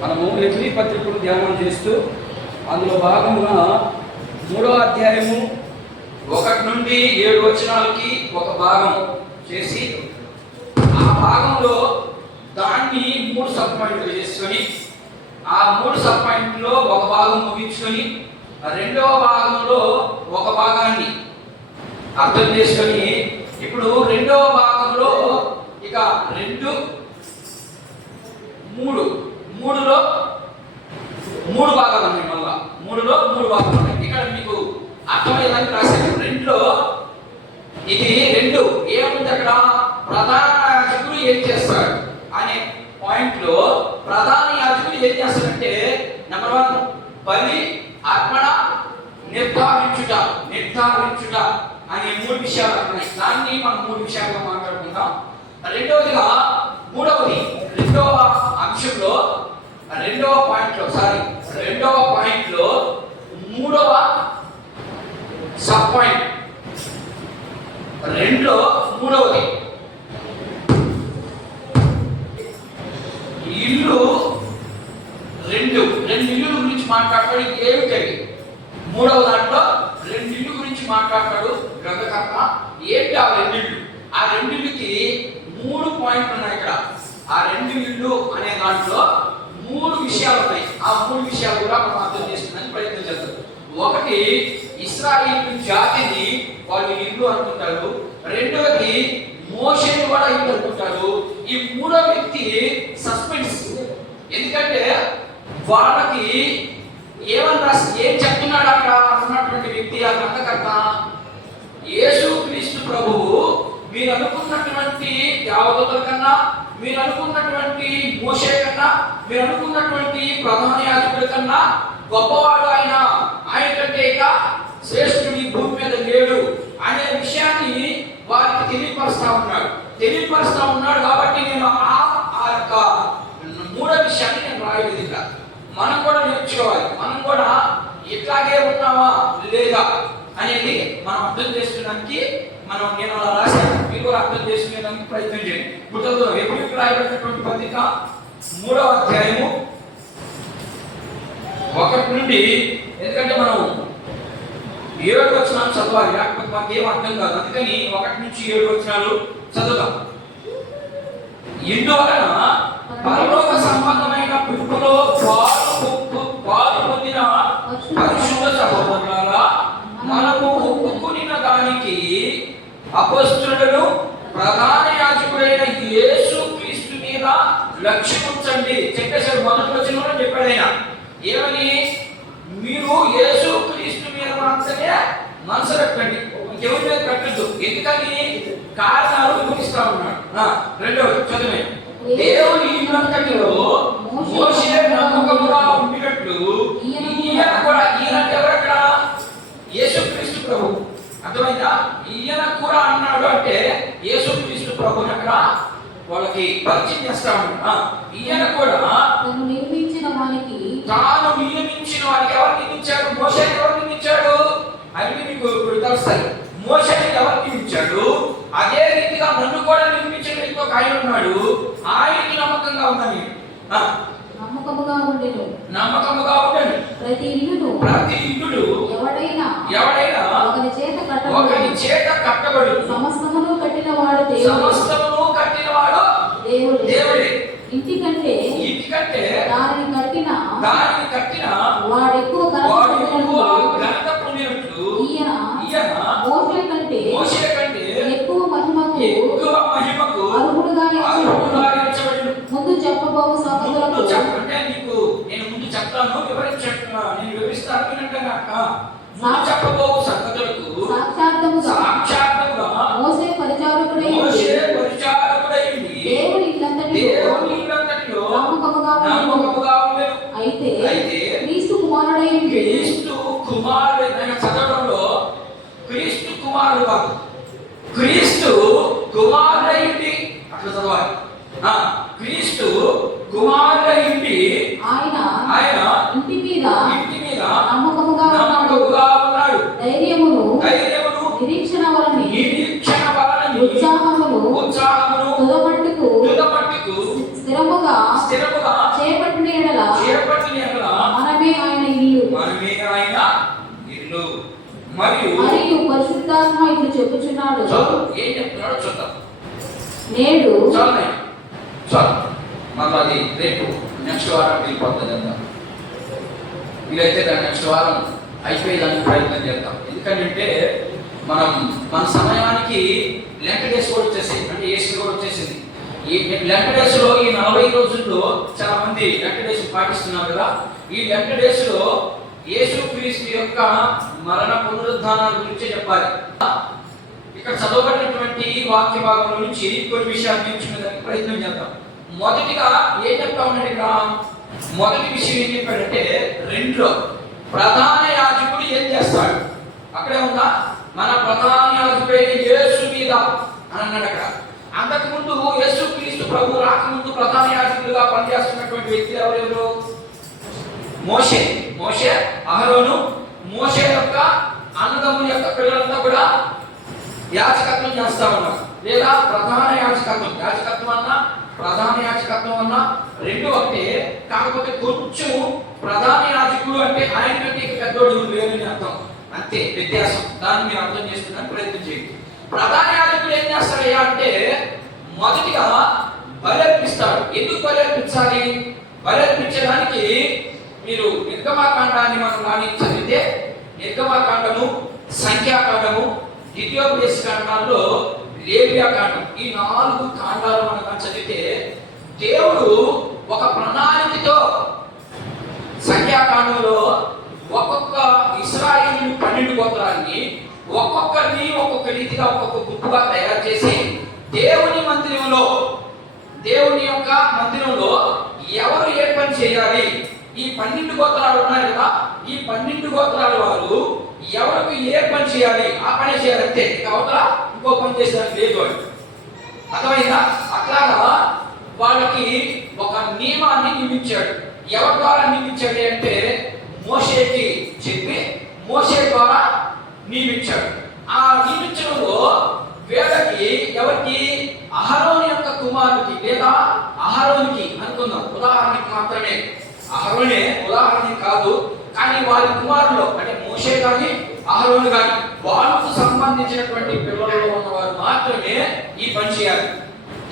మనము హెబ్రీ పత్రికను ధ్యానం చేస్తూ అందులో భాగంగా 3వ అధ్యాయము 1 నుండి 7 వచనాలకి ఒక భాగం చేసి ఆ భాగంలో దాన్ని 3 సబ్ పాయింట్లు చేసుకొని ఆ 3 సబ్ పాయింట్లో ఒక భాగం ముగించుకొని రెండవ భాగంలో ఒక భాగాన్ని అర్థం చేసుకొని ఇప్పుడు రెండవ భాగంలో ఇక 2, 3 మూడులో 3 భాగాలు ఉన్నాయి. మళ్ళా 3లో 3 భాగాలు ఉన్నాయి. ఇక్కడ మీకు అర్థమయ్యేదానికి రాశాను. 2లో ఇది 2 ఏముంది అక్కడ ప్రధాన యాజకుడు ఏం చేస్తాడు అనే పాయింట్ లో ప్రధాన యాజకుడు ఏం చేస్తాడంటే నెంబర్ 1 బలి అర్పణ నిర్ధారించుట అనే 3 విషయాలు ఉన్నాయి. దాన్ని మనం 3 విషయాలుగా మాట్లాడుకుందాం. రెండవదిగా రెండవ అంశంలో రెండవ పాయింట్లో 3వ సబ్ పాయింట్ 2లో 3వది ఇల్లు. రెండు ఇల్లుల గురించి మాట్లాడతాడు. ఏమిటవి 3వ దాంట్లో 2 ఇల్లు గురించి మాట్లాడతాడు గ్రంథకర్త. ఏంటి ఆ 2 ఇల్లు? ఆ 2 ఇల్లుకి 3 పాయింట్లు ఉన్నాయి. ఇక్కడ ఆ 2 ఇల్లు అనే దాంట్లో 3 విషయాలు ఉన్నాయి. ఆ 3 విషయాలు కూడా మనం అర్థం చేసుకోవడానికి ప్రయత్నం చేద్దాం. ఒకటి, ఇశ్రాయేలు జాతిని వాళ్ళు ఇల్లు అనుకుంటారు. రెండవది, మోషేని కూడా ఇల్లు అనుకుంటారు. ఈ 3వ వ్యక్తి సస్పెన్స్. ఎందుకంటే వాళ్ళకి ఏం చెప్తున్నాడు అక్కడ ఉన్నటువంటి వ్యక్తి ఆ గ్రంథకర్త, యేసుక్రీస్తు ప్రభువు మీరు అనుకున్నటువంటి దేవదూతల కన్నా, మీరు అనుకున్నటువంటి మోషే కన్నా, మీరు అనుకున్నటువంటి ప్రధాన యాజకుడి కన్నా గొప్పవాడు ఆయన కంటే ఇక శ్రేష్ఠుడి భూమి మీద లేడు అనే విషయాన్ని వారికి తెలియపరుస్తా ఉన్నాడు. కాబట్టి నేను ఆ యొక్క 3వ విషయాన్ని నేను రాయలేదు. ఇక్కడ మనం కూడా నేర్చుకోవాలి. మనం కూడా ఇట్లాగే ఉన్నామా లేదా అనేది మనం అర్థం చేసుకోవడానికి నేను అలా రాశాను. మీరు కూడా అర్థం చేసుకునేదానికి ప్రయత్నం చేయండి. గుర్తుతో ఎప్పుడు రాయబడినటువంటి పత్రిక 3వ అధ్యాయము 1 నుండి, ఎందుకంటే మనం 7 వచనాలు చదవాలి, లేకపోతే మాకు ఏం అర్థం కాదు. అందుకని 1 నుంచి 7 వచనాలు చదువుతాం. ఇందువలన పరలోక సంబంధమైన పిలుపులో పాలు పొందిన పరిశుద్ధ సహోదరులారా, మనము ఒప్పుకున్న దానికి అపొస్తలులను ప్రధాన యాజకుడైన యేసుక్రీస్తు మీద లక్ష్యం ఉంచండి. చెప్పేశారు. మొదటి వచనంలో చెప్పాడు ఆయన ఏమని, మీరు యేసుక్రీస్తు మీద మాత్రమే మనసు పెట్టండి, ఎవరి మీద పెట్టద్దు. ఎందుకని కారణాలు వివరిస్తా ఉన్నాడు. రెండవది చదివే, దేవుని ఇల్లంతటిలో మోషే నమ్మకముగా ఉండినట్లు ఈయన కూడా, ఈయన ఎవరక్కడ యేసుక్రీస్తు ప్రభు. అర్థమైందా? ఈయన కూడా అన్నాడు అంటే యేసుక్రీస్తు ప్రభుని అక్కడ వాళ్ళకి పరిచయం చేస్తా ఉన్నాడు. ఈయన కూడా తాను నియమించిన వారికి ఎవరు నియమించాడు? మోషేని ఎవరు నియమించాడు? అవి మీకు తెలుస్తాయి. మోషేని ఎవరు నియమించాడు? అదే రీతిగా నన్ను కూడా నియమించిన వ్యక్తి ఒక ఆయన ఉన్నాడు. ఆయనకి నమ్మకంగా ఉందని నమ్మకముగా ఉండేను. ప్రతి ఇల్లును ఎవడైనా ఒకని చేత కట్టబడు. సమస్తమును కట్టినవాడు దేవుడే. ఇంటికంటే దానిని కట్టిన వాడు ఎక్కువ ఘనత పొందినట్లు ఈయన మోషే కంటే ఎక్కువ మహిమకు అర్హుడుగా ఎంచబడెను. ముందు చెప్పబోవు సంగతులకు నేను ముందు చెప్తాను, నేను వివరిస్తాను వినంటాను. చెప్పబోవు సంగతులకు సాక్షాత్తుగా మోషే పరిచారకుడై దేవుని ఇల్లంతటిలో నమ్మకముగా ఉండెను. అయితే క్రీస్తు కుమారుడైన చదవడంలో క్రీస్తు కుమారుడు కాదు, క్రీస్తు కుమారుడైంది అట్లా చదవాలి. క్రీస్తు కుమారుడైంది ఆయన ఇంటి మీద నమ్మకముగా ఉన్నాడు. ధైర్యమును నిరీక్షణ వలన ఉత్సాహమును తుదమట్టుకు స్థిరముగా చేపట్టిన ఎడల చెప్పుచున్నాడు. ఏం చెప్తున్నాడో చూద్దాం. నేడు చాలు మనం అది రేపు నెక్స్ట్ వారం వెళ్ళిపోతుంది అంతా. వీలైతే దాని నెక్స్ట్ వారం అయిపోయేదానికి ప్రయత్నం చేద్దాం. ఎందుకంటే మన సమయానికి లెంట డేస్ కూడా వచ్చేసింది, అంటే ఏసీ కూడా వచ్చేసింది. ఈ లెంట డేస్ లో ఈ 40 రోజుల్లో చాలా మంది లెంట డేస్ పాటిస్తున్నారు కదా. ఈ లెంట డేస్ లో యేసు క్రీస్తు యొక్క మరణ పునరుద్ధానాల గురించి చెప్పాలి. ఇక్కడ చదవబడినటువంటి వాక్య భాగం నుంచి కొన్ని విషయాలు నేర్చుకునేదానికి ప్రయత్నం చేద్దాం. మొదటిగా ఏం చెప్తా ఉన్నాడు ఇక్కడ? మొదటి విషయం ఏం చెప్పాడంటే 2లో ప్రధాన యాజకుడు ఏం చేస్తాడు అక్కడే ఉందా? మన ప్రధాన యాజకుడైన యేసు మీద అని అన్నాడు అక్కడ. అంతకుముందు యేసు క్రీస్తు ప్రభు రాకముందు ప్రధాన యాజకుడుగా పనిచేస్తున్నటువంటి వ్యక్తి ఎవరెవరు? మోషే, అహరోను. మోషే యొక్క అన్నదమ్ముల యొక్క పిల్లలంతా కూడా యాజకత్వం చేస్తా ఉన్నారు. లేదా ప్రధాన యాజకత్వం అన్నా ప్రధాన యాజకత్వం అన్నా రెండు ఒకటే. కాకపోతే కొంచెం ప్రధాన యాజకుడు అంటే ఆయన కంటే పెద్దోడు వేరని అర్థం, అంతే వ్యత్యాసం. దాన్ని మీరు అర్థం చేసుకున్నాను ప్రయత్నం చేయండి. ప్రధాన యాజకుడు ఏం చేస్తాడయ్యా అంటే మొదటిగా బలర్పిస్తాడు. ఎందుకు బలర్పించాలి? బలర్పించడానికి మీరు నిర్గమాకాండాన్ని మనం కానీ చదివితే నిర్గమాకాండము, సంఖ్యాకాండము, ద్వితీయోపదేశ కాండాల్లో లేవియాకాండం, ఈ 4 కాండాలు మనం చదివితే దేవుడు ఒక ప్రణాళికతో సంఖ్యాకాండంలో ఒక్కొక్క ఇశ్రాయేలు 12 గోత్రాన్ని ఒక్కొక్కరిని ఒక్కొక్క రీతిగా ఒక్కొక్క గుంపుగా తయారు చేసి దేవుని యొక్క మందిరంలో ఎవరు ఏ పని చేయాలి, ఈ 12 గోత్రాలు ఉన్నాయి కదా, ఈ 12 గోత్రాల వారు ఎవరికి ఏ పని చేయాలి ఆ పని చేయాలి అంతే. అవతల ఇంకో పని చేసేదానికి లేదు. అర్థమైందా? అట్లాగా వాళ్ళకి ఒక నియమాన్ని నియమించాడు. ఎవరి ద్వారా నియమించాడు అంటే మోషేకి చెప్పి మోషే ద్వారా నియమించాడు. ఆ నియమించడంలో వీళ్ళకి ఎవరికి? అహరోను యొక్క కుమారుడికి లేదా అహరోనికి అనుకుందాం, ఉదాహరణకి మాత్రమే. అహరోనే ఉదాహరణ కాదు, కానీ వారి కుమారులు అంటే మోషే కానీ అహరోను కానీ వాళ్ళకు సంబంధించినటువంటి పిల్లలలో ఉన్నవారు మాత్రమే ఈ పని చేయాలి.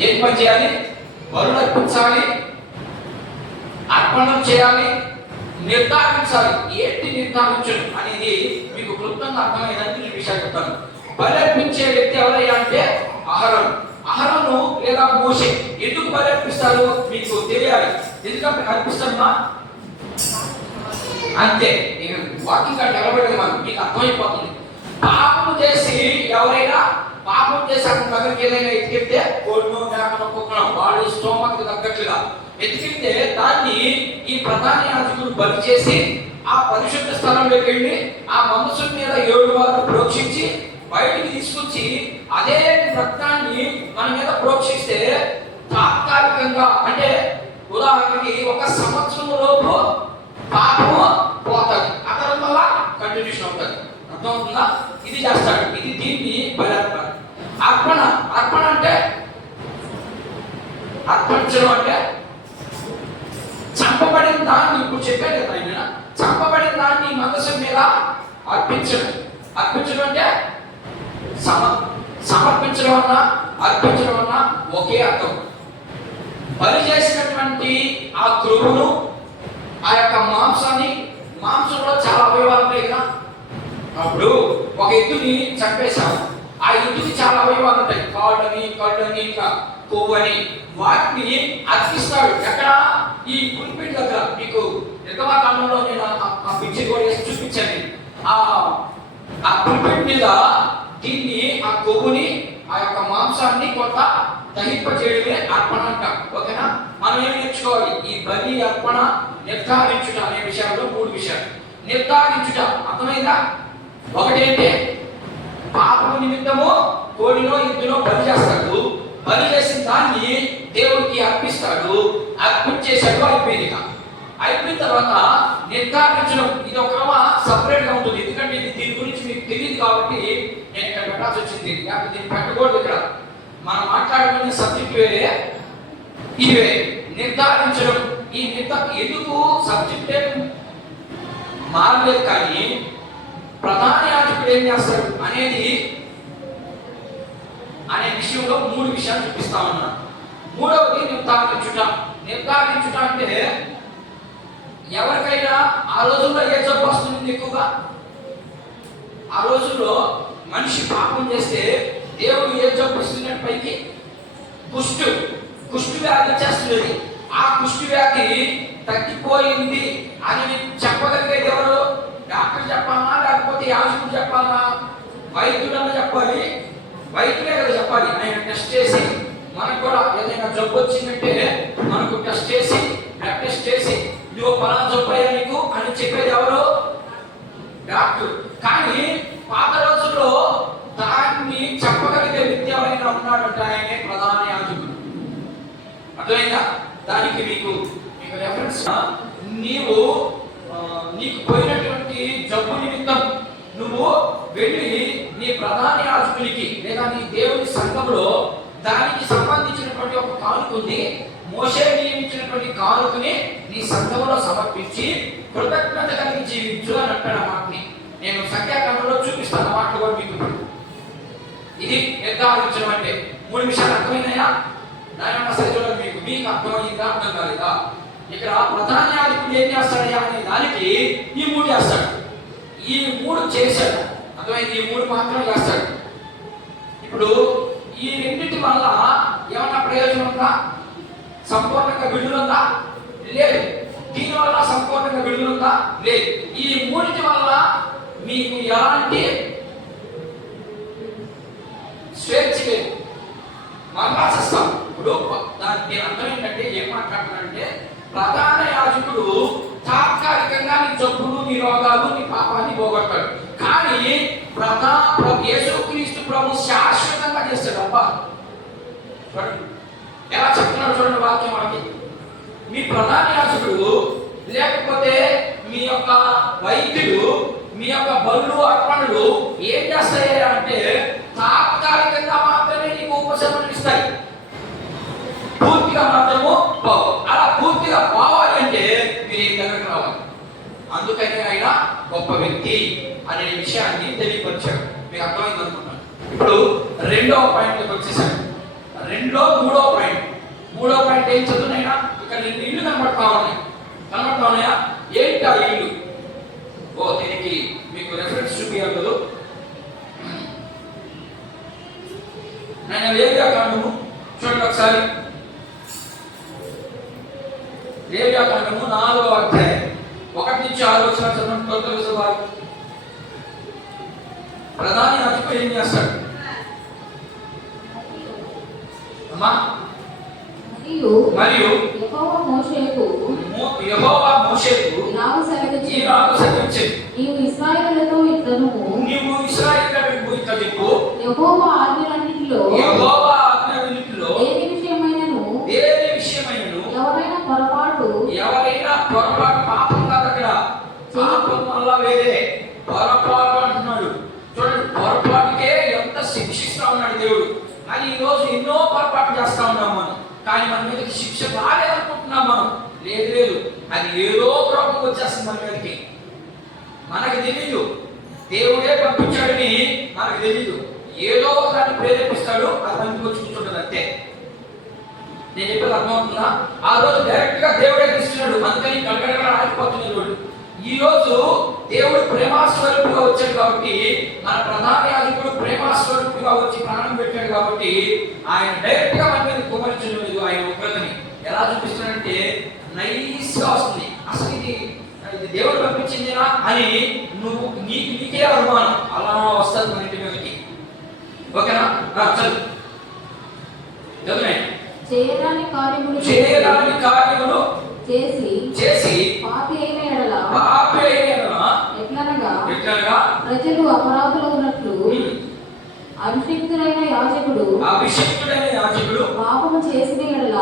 ఏం పని చేయాలి? బలులు అర్పించాలి, అర్పణం చేయాలి, నిర్ధారించాలి. ఏంటి నిర్ధారించడం అనేది మీకు క్లుప్తంగా అర్థమైందని నేను విషయాలు చెప్తాను. బలి అర్పించే వ్యక్తి ఎవరయ్యా అంటే అహరోను లేదా మోషే. ఎందుకు బలి అర్పిస్తారు మీకు తెలియాలి. ఎందుకంటే అర్పిస్తామా అంతే. నేను వాకింగ్ నిలబడేది మనం మీకు అర్థమైపోతుంది. పాపం చేసి ఎవరైనా పాపం చేసి అక్కడ దగ్గరికి ఏదైనా ఎత్తికెళ్తే కోడినో మేకనో కుక్కనో వాళ్ళు స్తోమకు తగ్గట్లుగా ఎత్తికెళ్తే దాన్ని ఈ ప్రధాన యాజకుడు బలి చేసి ఆ పరిశుద్ధ స్థలంలోకి వెళ్ళి ఆ మనసు మీద 7 వారు ప్రోక్షించి బయటికి తీసుకొచ్చి అదే రక్తాన్ని మన మీద ప్రోక్షిస్తే తాత్కాలికంగా అంటే ఉదాహరణకి 1 సంవత్సరం లోపు పాపము పోతుంది, అక్కడ వల్ల కంటిన్యూషన్ అవుతుంది. అర్థమవుతుందా? ఇది చేస్తాడు. దీన్ని బలి అర్పణ. అర్పణ అంటే అర్పించడం అంటే చంపబడిన దాన్ని, ఇప్పుడు చెప్పాను కదా ఆయన, చంపబడిన దాన్ని మనసు మీద అర్పించడం. అర్పించడం అంటే సమర్పించడం అన్నా అర్పించడం అన్నా ఒకే అర్థం. బలి చేసినటువంటి ఆ క్రొవ్వును, ఆ యొక్క మాంసంలో చాలా అవయవాలు ఉంటాయి కదా. అప్పుడు ఒక ఎద్దుని చంపేశాము, ఆ ఎద్దుకి చాలా అవయవాలు ఉంటాయి, కళ్ళని ఇంకా కొవ్వని. వాటిని అర్పిస్తాడు. ఎక్కడ? ఈ పులిపిడి దగ్గర. మీకు నిర్గమాకాండంలో నేను ఆ పిక్చర్ కూడా వేసి చూపించండి. ఆ పులిపిడి మీద దీన్ని, ఆ కొవ్వుని, ఆ యొక్క మాంసాన్ని కొంత దహింప చేయడమే అర్పణ అంటాం. ఓకేనా? మనం ఏమి నేర్చుకోవాలి? ఈ బలి, అర్పణ, నిర్ధారించుట అనే విషయాల్లో 3 విషయాలు. నిర్ధారించుట అర్థమైందా? ఒకటేంటి? పాపము నిమిత్తము కోడినో ఎద్దునో బలి చేస్తాడు. బలి చేసిన దాన్ని దేవుడికి అర్పిస్తాడు. అర్పించేసాడు, అయిపోయిన తర్వాత నిర్ధారించడం. ఇది ఒక సపరేట్ గా ఉంటుంది. ఎందుకంటే దీని గురించి మీకు తెలియదు కాబట్టి నేను ఇక్కడ పెట్టాల్సి వచ్చింది. దీన్ని పెట్టకూడదు. ఇక్కడ మనం మాట్లాడుకునే సబ్జెక్ట్ వేరే, ఇవే. నిర్ధారించడం. ఈ ఎందుకు సబ్జెక్టే మారలేదు, కానీ ప్రధాన యాజకుడు ఏం చేస్తాడు అనేది విషయంలో 3 విషయాలు చూపిస్తా ఉన్నా. మూడవది నిర్ధారించుట. నిర్ధారించుట అంటే ఎవరికైనా ఆ రోజుల్లో ఏ జబ్బు వస్తుంది ఎక్కువగా? ఆ రోజుల్లో మనిషి పాపం చేస్తే దేవుడు ఏ జబ్బు వస్తున్నట్టు పైకి కుష్టు వ్యాధి వచ్చేస్తుంది. ఆ కుష్టు వ్యాధి తగ్గిపోయింది అని చెప్పగలిగేది ఎవరు? డాక్టర్ చెప్పాలా, లేకపోతే యాజకుడు చెప్పాలా? వైద్యుడన్నా చెప్పాలి. వైద్యులే కదా చెప్పాలి. ఆయన టెస్ట్ చేసి మనకు కూడా ఏదైనా జబ్బు వచ్చిందంటే మనకు టెస్ట్ చేసి బ్లడ్ టెస్ట్ చేసి ఇదిగో పలానా జబ్బు అయ్యా నీకు అని చెప్పేది ఎవరు? డాక్టర్. కానీ పాత రోజుల్లో దాన్ని చెప్పగలిగే వ్యక్తి ఎవరైనా ఉన్నాడంటే ఆయనే ప్రధాన యాజకుడు. అర్థమైందా? దానికి మీకు రెఫరెన్స్, నీకు పోయినటువంటి జబ్బు నిమిత్తం నువ్వు వెళ్ళి నీ ప్రధాన యాజకునికి లేదా నీ దేవుని సంఘంలో దానికి సంబంధించినటువంటి ఒక కానుక ఉంది, మోషే నియమించినటువంటి కానుకని నీ సంఘంలో సమర్పించి కృతజ్ఞత కలిగి జీవించు అని అంటాడు. ఆ మాటని నేను సంఖ్యాకాండంలో చూపిస్తాను. మాటలు కూడా మీకు ఇది నిర్ధారించడం అంటే 3 విషయాలు అర్థమైనాయా? నాయన సరే చూడండి, మీకు అర్థమైందా, అర్థం కాలేదా? ఇక్కడ ప్రధాన యాజకుడు ఏం చేస్తాడయ్యా అనే దానికి ఈ 3 చేస్తాడు. ఈ 3 చేశాడు. అర్థమైంది? ఈ 3 మాత్రం చేస్తాడు. ఇప్పుడు ఈ రెండింటి వల్ల ఏమన్నా ప్రయోజనం ఉందా? సంపూర్ణంగా విడుదల లేదు. దీనివల్ల సంపూర్ణంగా విడుదల లేదు. ఈ 3 వల్ల మీకు ఎలాంటి స్వేచ్ఛ లేదు. మరలా చేస్తాం. ఇప్పుడు దాని అర్థం ఏంటంటే, ఏం మాట్లాడుతున్నారంటే ప్రధాన యాజకుడు తాత్కాలికంగా నీ జబ్బులు, నీ రోగాలు, నీ పాపాన్ని పోగొట్టాడు. కానీ యేసుక్రీస్తు ప్రభు శాశ్వతంగా చేస్తాడు. అబ్బా చూడండి ఎలా చెప్తున్నాడు, చూడండి వాక్యం మనకి. మీ ప్రధాన యాజకుడు లేకపోతే మీ యొక్క వైద్యుడు, మీ యొక్క బళ్ళు అర్పణలు ఏం చేస్తాయి అంటే తాత్కాలికంగా మాత్రమే నీకు ఉపశమనం ఇస్తాయి, పూర్తిగా మాత్రము పోవు. అలా పూర్తిగా పోవాలి అంటే మీరు ఏం దగ్గరకు రావాలి. అందుకని ఆయన గొప్ప వ్యక్తి అనే విషయాన్ని తెలియపరిచాడు. మీకు అర్థమైంది అనుకుంటున్నాను. ఇప్పుడు 2వ పాయింట్కి వచ్చేసాడు. 3వ పాయింట్. 3వ పాయింట్ ఏం చదువునైనా ఇక్కడ 2 ఇల్లు కనబడతా ఉన్నాయా? ఏంటి ఆ ఇల్లు? దీనికి మీకు రెఫరెన్స్ చూపించగలదు. నేను లేవియాకాండము చూడండి ఒకసారి. లేవియాకాండము 4వ అధ్యాయం 1 నుంచి 6 వచనాలు చదవండి. ప్రధాన యాజకుడు ఏం చేస్తాడు అమ్మా? మరియు యెహోవా మోషేకు ఇలాగు సెలవిచ్చెను, నీవు ఇశ్రాయేలుతో ఇట్లా చెప్పు, యెహోవా ఆజ్ఞలన్నిటిలో దేని విషయమైనను ఎవరైనా పొరపాటు పాపం కాదు. అక్కడ పాపం వల్ల వేరే పొరపాటు అంటున్నాడు. చూడండి, పొరపాటుకే ఎంత శిక్షిస్తా ఉన్నాడు దేవుడు. కానీ ఈ రోజు ఎన్నో పొరపాటు చేస్తా ఉన్నాం మనం. కానీ మన మీదకి శిక్ష రాలేదనుకుంటున్నాం మనం. లేదు, అది ఏదో రోగం వచ్చేస్తుంది మన మీదకి. మనకి తెలీదు, దేవుడే పంపించాడని మనకు తెలీదు. ఏదో ఒకదాన్ని ప్రేరేపిస్తాడు, అది మనకి వచ్చి కూర్చుంటుంది అంతే. నేను చెప్పేది అర్థమవుతుందా? ఆ రోజు డైరెక్ట్ గా దేవుడే తీస్తున్నాడు, అందుకని గడగడగా ఆగిపోతున్నాడు. ఈ రోజు దేవుడు ప్రేమాస్వరూపుగా వచ్చాడు కాబట్టి, మన ప్రధాన యాజకుడు ప్రేమాస్వరూపుగా వచ్చి ప్రాణం పెట్టాడు కాబట్టి ఆయన డైరెక్ట్ గా మన మీద కుమరించడం లేదు. ఆయన ఉగ్రతని ఎలా చూపిస్తున్నాడంటే నైస్ గా వస్తుంది. అసలు ఇది దేవుడు పంపించిందినా అని నీకే అనుమానం అలా వస్తుంది మన ఇంటి మీదకి. ఓకేనా? చదువు. చేయరాని కార్యములు చేసి పాపి అయిన ఎడల ఎట్లనగా ప్రజలు అపరాధులు ఉన్నట్లు అభిషిక్తుడైన యాజకుడు పాపము చేసిన ఎడల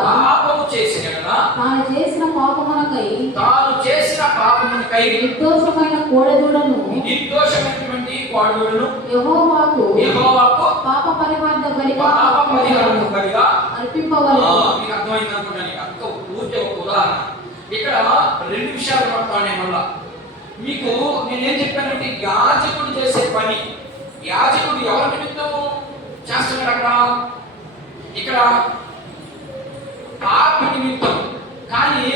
తాను చేసిన పాపమునకై నిర్దోషమైన కోడెదూడను యెహోవాకు పాప పరిహార బలిగా అర్పింపవలెను. ఇక్కడ 2 విషయాలు పడతానే. మళ్ళా మీకు నేనేం చెప్పానంటే యాజకుడు చేసే పని, యాజకుడు ఎవరి నిమిత్తము చేస్తున్నాడు? అక్కడ ఇక్కడ పాపి నిమిత్తం. కానీ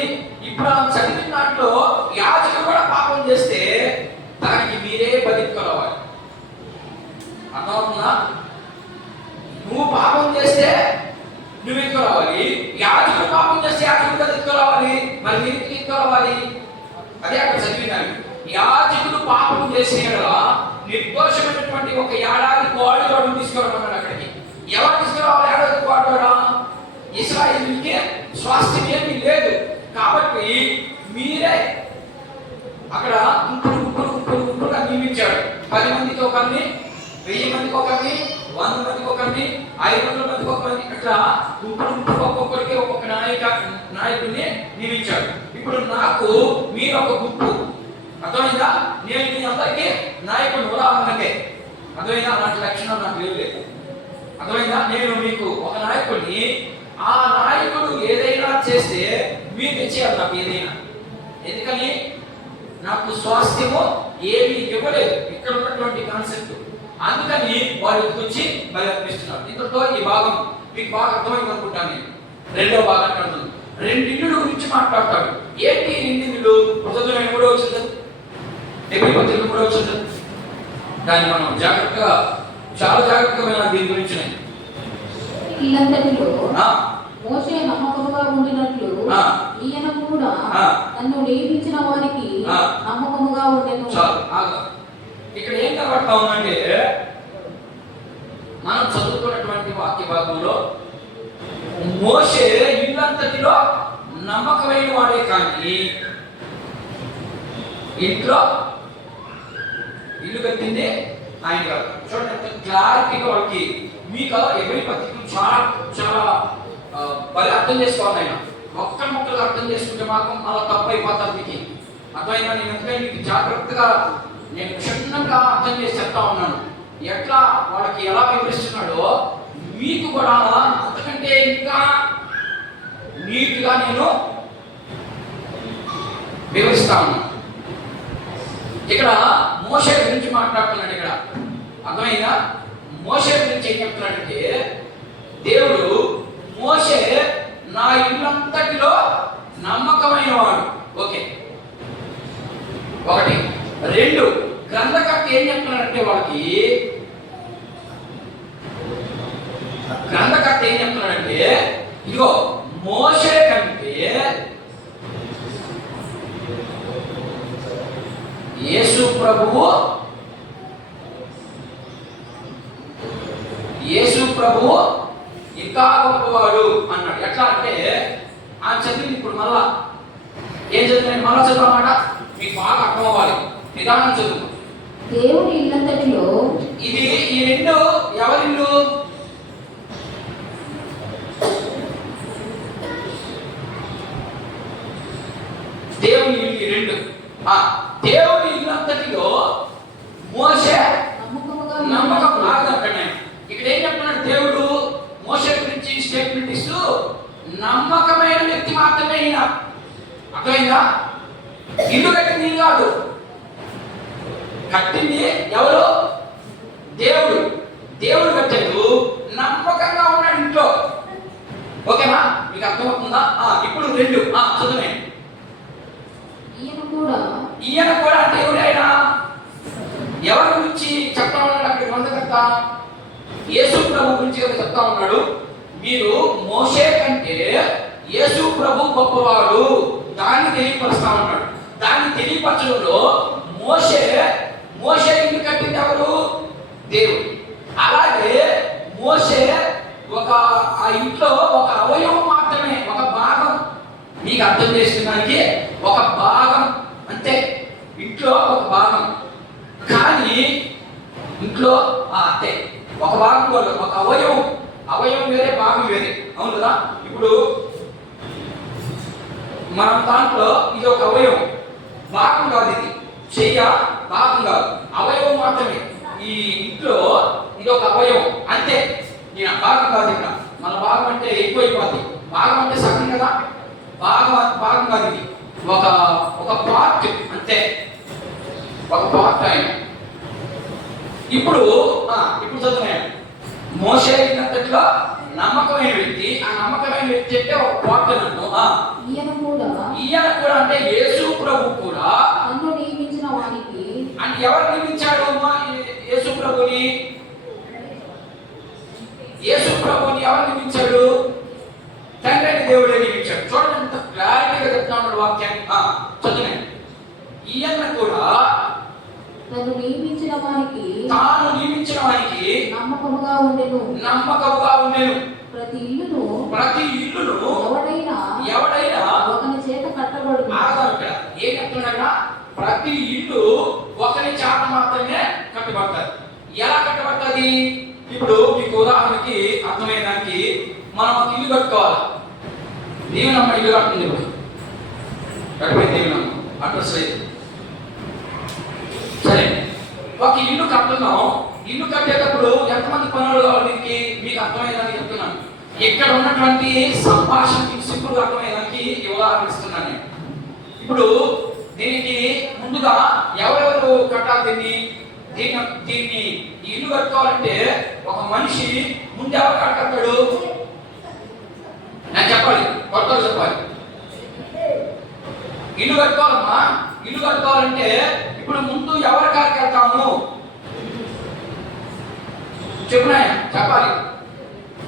ఇప్పుడు చదివిన దాంట్లో యాజకుడు కూడా పాపం చేస్తే దానికి మీరే బతికిరావాలి. అర్థమవుతుందా? నువ్వు పాపం చేస్తే నువ్వు ఎక్కువ రావాలి, యాజకుడు పాపం చేస్తే యాజకుడు ఎక్కువ రావాలి. మరి మీరు ఎక్కువ రావాలి. అదే అక్కడ చదివినాడు. యాజకుడు పాపం చేసిన నిర్దోషమైనటువంటి ఒక ఏడాది కోడివాడు తీసుకురామన్నాడు. అక్కడికి ఎవరు తీసుకురావాలి? ఏడాది కోడివాడా? ఇశ్రాయేలుకి స్వాస్థ్యం ఏమీ లేదు కాబట్టి మీరే అక్కడ గుంపులుగా నియమించాడు. 10 మందికి ఒకరిని, 1000 మందికి ఒకరిని, 100 మందికి ఒకరిని, 500 మందికి ఒకరిని, అట్లా గుంపులు ఒక్కొక్కరికి ఒక్కొక్క నాయకుడిని నియమించాడు. ఇప్పుడు నాకు మీరు ఒక గుంపు. అర్థమైందా? నేను మీ అందరికీ నాయకుడు ఉదాహరణకే. అర్థమైందా? అలాంటి లక్షణం నాకు లేదు. అర్థమైందా? నేను మీకు ఒక నాయకుడిని, ఆ నాయకుడు ఏదైనా చేస్తే మీరు తెచ్చేయాలి నాకు ఏదైనా. ఎందుకని? నాకు స్వాస్థ్యము ఏమి ఇవ్వలేదు ఇక్కడ ఉన్నటువంటి కాన్సెప్ట్. అందుకని వాళ్ళు వచ్చి మరి అనిపిస్తున్నారు. ఇంతతో ఈ భాగం మీకు బాగా అర్థమైంది అనుకుంటాను. నేను రెండో భాగం అంటున్నాను. 2 ఇల్లుల గురించి మాట్లాడతాడు. ఏంటి 2 ఇల్లులు? ప్రస్తుతం కూడా వచ్చింది, 73 కూడా వచ్చింది. దాన్ని మనం జాగ్రత్తగా, చాలా జాగ్రత్తగా దీని గురించి ఇల్లంతటిలో మోషే నమ్మకముగా ఉండినట్లు ఈయన కూడా నన్ను నియమించిన వారికి నమ్మకముగా ఉండెను. ఇక్కడ ఏం కనబడతా ఉందంటే, మనం చదువుకున్నటువంటి వాక్య భాగంలో మోషే ఇల్లంతటిలో నమ్మకమైన వాడే, కానీ ఇంట్లో ఇల్లు కట్టింది ఆయన కాదు. చూడండి ఎంత క్లారిటీగా వాళ్ళకి. మీకు ఎవరి పత్రికలు చాలా చాలా బాగా అర్థం చేసుకోవాలి. ఆయన మొక్కలు అర్థం చేసుకుంటే మాత్రం అలా తప్పు అయిపోతారు మీకు. అర్థమైనా? నేను ఎందుకంటే మీకు జాగ్రత్తగా నేను క్షుణ్ణంగా అర్థం చేసి చెప్తా ఉన్నాను. ఎట్లా వాళ్ళకి ఎలా వివరిస్తున్నాడో మీకు కూడా అంతకంటే ఇంకా నీట్గా నేను వివరిస్తా ఉన్నాను. ఇక్కడ మోషే గురించి మాట్లాడుతున్నాడు. ఇక్కడ అర్థమైందా? మోషే గురించి ఏం చెప్తున్నాడంటే, దేవుడు మోషే నా ఇల్లంతటిలో నమ్మకమైన వాడు. ఓకే, 1. 2 గ్రంథకర్త ఏం చెప్తున్నాడంటే, వాళ్ళకి గ్రంథకర్త ఏం చెప్తున్నాడంటే, ఇదిగో మోషే కంటే యేసు ప్రభువు ఇంకా గొప్పవాడు అన్నాడు. ఎట్లా అంటే ఆ చదివింది. ఇప్పుడు మళ్ళా ఏం చదివాను? మళ్ళా చదవమాట మీకు బాగా అర్థం అవ్వాలి. నిదానం చదువు. దేవుని ఇల్లంతటిలో ఇది ఈ 2 ఎవరిల్లు? దేవుని ఇల్లు ఈ 2. దేవుని ఇల్లంతటిలో మోషే నమ్మకం లాగా. ఇక్కడ ఏం చెప్తున్నాడు దేవుడు? మోషే గురించి స్టేట్మెంట్ ఇస్తూ నమ్మకమైన వ్యక్తి మాత్రమే అయినా. అర్థమైందా? ఇల్లు కట్టింది కాదు, కట్టింది ఎవరు? దేవుడు. దేవుడు కట్టాడు, నమ్మకంగా ఉన్నాడు ఇంట్లో. ఓకేనా? మీకు అర్థమవుతుందా? ఇప్పుడు 2 చదువు. ఈయన కూడా అంటే ఎవరైనా ఎవరి గురించి చెప్తా ఉన్నాడు? అక్కడ గ్రంథకర్త యేసు ప్రభు గురించి చెప్తా ఉన్నాడు. మీరు మోషే కంటే యేసు ప్రభు గొప్పవాడు, దాన్ని తెలియపరుస్తా ఉన్నాడు. దాన్ని తెలియపరచడంలో మోషే ఇల్లు కట్టింది ఎవరు? దేవుడు. అలాగే మోషే ఆ ఇంట్లో ఒక అవయవం మాత్రమే, ఒక భాగం. మీకు అర్థం చేసుకున్నానికి ఒక భాగం అంతే. ఇంట్లో ఒక భాగం, కానీ ఇంట్లో అంతే ఒక భాగం, ఒక అవయవం వేరే, భాగం వేరే. అవును కదా? ఇప్పుడు మనం దాంట్లో ఇది ఒక అవయవం, భాగం కాదు. ఇది చెయ్య భాగం కాదు, అవయవం మాత్రమే. ఈ ఇంట్లో ఇది ఒక అవయవం అంతే. నేను భాగం కాదు. ఇక్కడ మన భాగం అంటే ఎక్కువైపోతుంది. భాగం అంటే సగం కదా, భాగం కాదు. ఇది ఒక పార్ట్ అంతే, ఒక పార్ట్ ఆయన. ఇప్పుడు చదువుతున్నాను. మోషే ఇల్లంతటిలో నమ్మకమైన వ్యక్తి. ఆ నమ్మకమైన వ్యక్తి అంటే ఒక పోర్టనన్ను. ఈయన కూడా అంటే యేసు ప్రభు కూడా నన్ను నియమించిన వానికి. అంటే ఎవరు నియమించాడు యేసు ప్రభుని? యేసు ప్రభుని ఎవరు నియమించాడు? తండ్రి దేవుడే నియమించాడు. చూడండి ఎంత క్లారిటీగా చెప్తా ఉన్నాడు వాక్యాన్ని. చదువునే. ఈయన కూడా తాను నియమించిన వానికి నమ్మకముగా ఉండెను. ప్రతి ఇల్లును ఎవడైనా ఒకని చేత కట్టబడును. ఇక్కడ ఏం చెప్తున్నాడా? ప్రతి ఇల్లు ఒకరి చేత మాత్రమే కట్టబడతారు. ఎలా కట్టబడుతుంది? ఇప్పుడు మీకు ఉదాహరణకి అర్థమయ్యడానికి మనం ఒక ఇల్లు కట్టుకోవాలి. దేవునమ్మ ఇల్లు కట్టింది. ఇప్పుడు కట్టిపోయింది దేవునమ్మ అడ్రస్ లేదు. సరే, ఒక ఇల్లు కట్టున్నాం. ఇల్లు కట్టేటప్పుడు ఎంతమంది పనులు కావాలి దీనికి? మీకు అర్థమయ్యేదానికి చెప్తున్నాను. ఇక్కడ ఉన్నటువంటి సంభాషణ మీకు సింపుల్గా అర్థమయ్యేదానికి ఉదాహరణ ఇస్తున్నాను నేను. ఇప్పుడు దీనికి ముందుగా ఎవరెవరు కట్టాలి? దీన్ని ఇల్లు కట్టుకోవాలంటే ఒక మనిషి ముందు ఎవరు కట్టాడు? నేను చెప్పాలి, కొత్తగా చెప్పాలి. ఇల్లు కట్టుకోవాలమ్మా. ఇల్లు కట్టుకోవాలంటే ఇప్పుడు ముందు ఎవరి కాడికి వెళ్తాము? చెప్పునా చెప్పాలి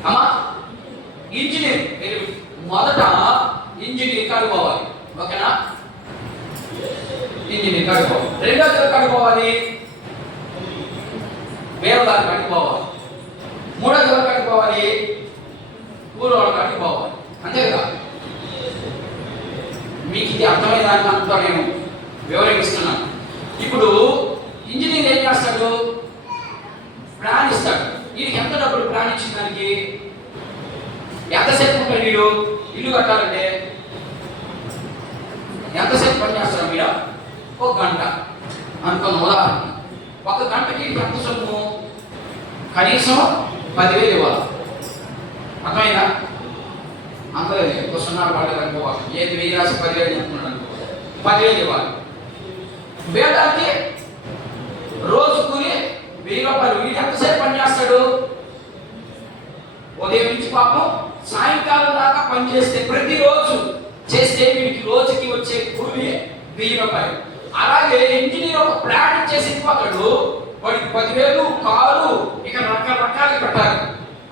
అమ్మా. ఇంజనీర్. మొదట ఇంజనీర్ కాడికి పోవాలి. ఓకేనా? ఇంజనీర్ కాడికి పోవాలి. రెండోది ఎవరి కాడికి పోవాలి? వేరదారి కాడికి పోవాలి. మూడోది ఎవరి కాడికి పోవాలి? ఊరోళ్ళ కాడికి పోవాలి. అంతే కదా? మీకు ఇది అర్థమైన దానికి అంతా నేను వివరిస్తున్నాను. ఇప్పుడు ఇంజనీర్ ఏం చేస్తాడు? ప్లాన్ ఇస్తాడు. వీడికి ఎంత డబ్బులు ప్లాన్ ఇచ్చిన దానికి? ఎంతసేపు ఉంటాడు వీడు? ఇల్లు కట్టాలంటే ఎంతసేపు పని చేస్తాడు మీరు? 1 గంట అనుకున్న ఉదాహరణ. 1 గంటకి ఎంత సొమ్ము? కనీసం 10,000 ఇవ్వాలి. అర్థమైందా? అంతలేదు, ఎక్కువ సున్నాలు పడలేదు అనుకోవాలి. ఏది 1000 రాసి 10,000 చెప్తున్నాడు అనుకో, 10,000 ఇవ్వాలి. వేదానికి రోజు కూలి 1000 రూపాయలు. వీడు ఎంతసేపు పని చేస్తాడు? ఉదయం నుంచి పాపం సాయంకాలం దాకా పని చేస్తే, ప్రతిరోజు చేస్తే వీడికి రోజుకి వచ్చే కూలి 1000 రూపాయలు. అలాగే ఇంజనీర్ ఒక ప్లాన్ చేసి పోతాడు. వాడికి 10,000 కారు, ఇక రకరకాలు పెట్టాలి.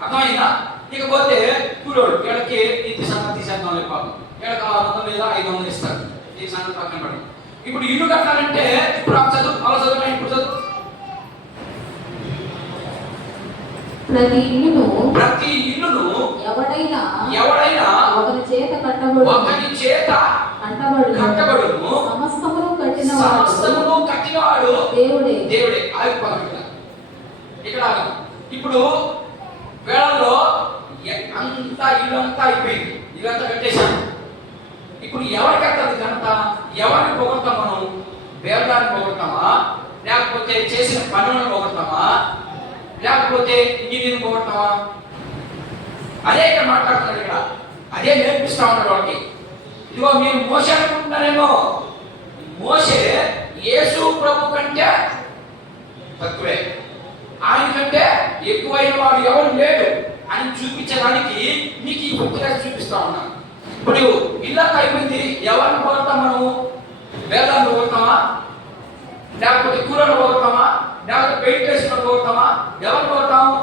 అర్థమైందా? ఇకపోతే కూలోడు వీళ్ళకి ఇంటి సంగతి తీసేద్దాం లేదు పాపం. వీళ్ళకి 600 లేదా 500 ఇస్తారు. ఈ సంగతి పక్కన పడి ఇప్పుడు ఇల్లు కట్టాలంటే ఇప్పుడు చదువు అలా చదువునా? ఇప్పుడు చదువు. ప్రతి ఇల్లును ఎవడైనా ఒకరి చేత కట్టబడును. సమస్తమును కట్టినవాడు దేవుడే. ఇక్కడ ఇప్పుడు వేళల్లో అంతా ఇల్లంతా అయిపోయింది. ఇల్లంతా కట్టేశాం. ఇప్పుడు ఎవరికి కట్టదు ఘనత? ఎవరిని పొగడతాం మనం? వేదాన్ని పొగడతామా? లేకపోతే చేసిన పనులను పొగడతామా? లేకపోతే ఇంజనీరింగ్ పొగడతామా? అదే ఇక్కడ మాట్లాడుతున్నాడు. ఇక్కడ అదే నేర్పిస్తా ఉన్నాడు వాళ్ళకి. ఇదిగో మీరు మోసే అనుకుంటున్నారేమో. మోసే యేసు ప్రభు కంటే తక్కువే, ఆయన కంటే ఎక్కువైన వాడు ఎవరు లేడు అని చూపించడానికి నీకు ఈ పుస్తకాలు చూపిస్తా ఉన్నాను. ఇప్పుడు ఇల్లంతా అయిపోయింది. ఎవరిని పొగడతాం మనము? వేదాన్ని పొగడతామా? లేకపోతే కూరలు పొగడతామా? లేకపోతే పెయింట్ వేసిన పొగడతామా? ఎవరిని పొగడతాము?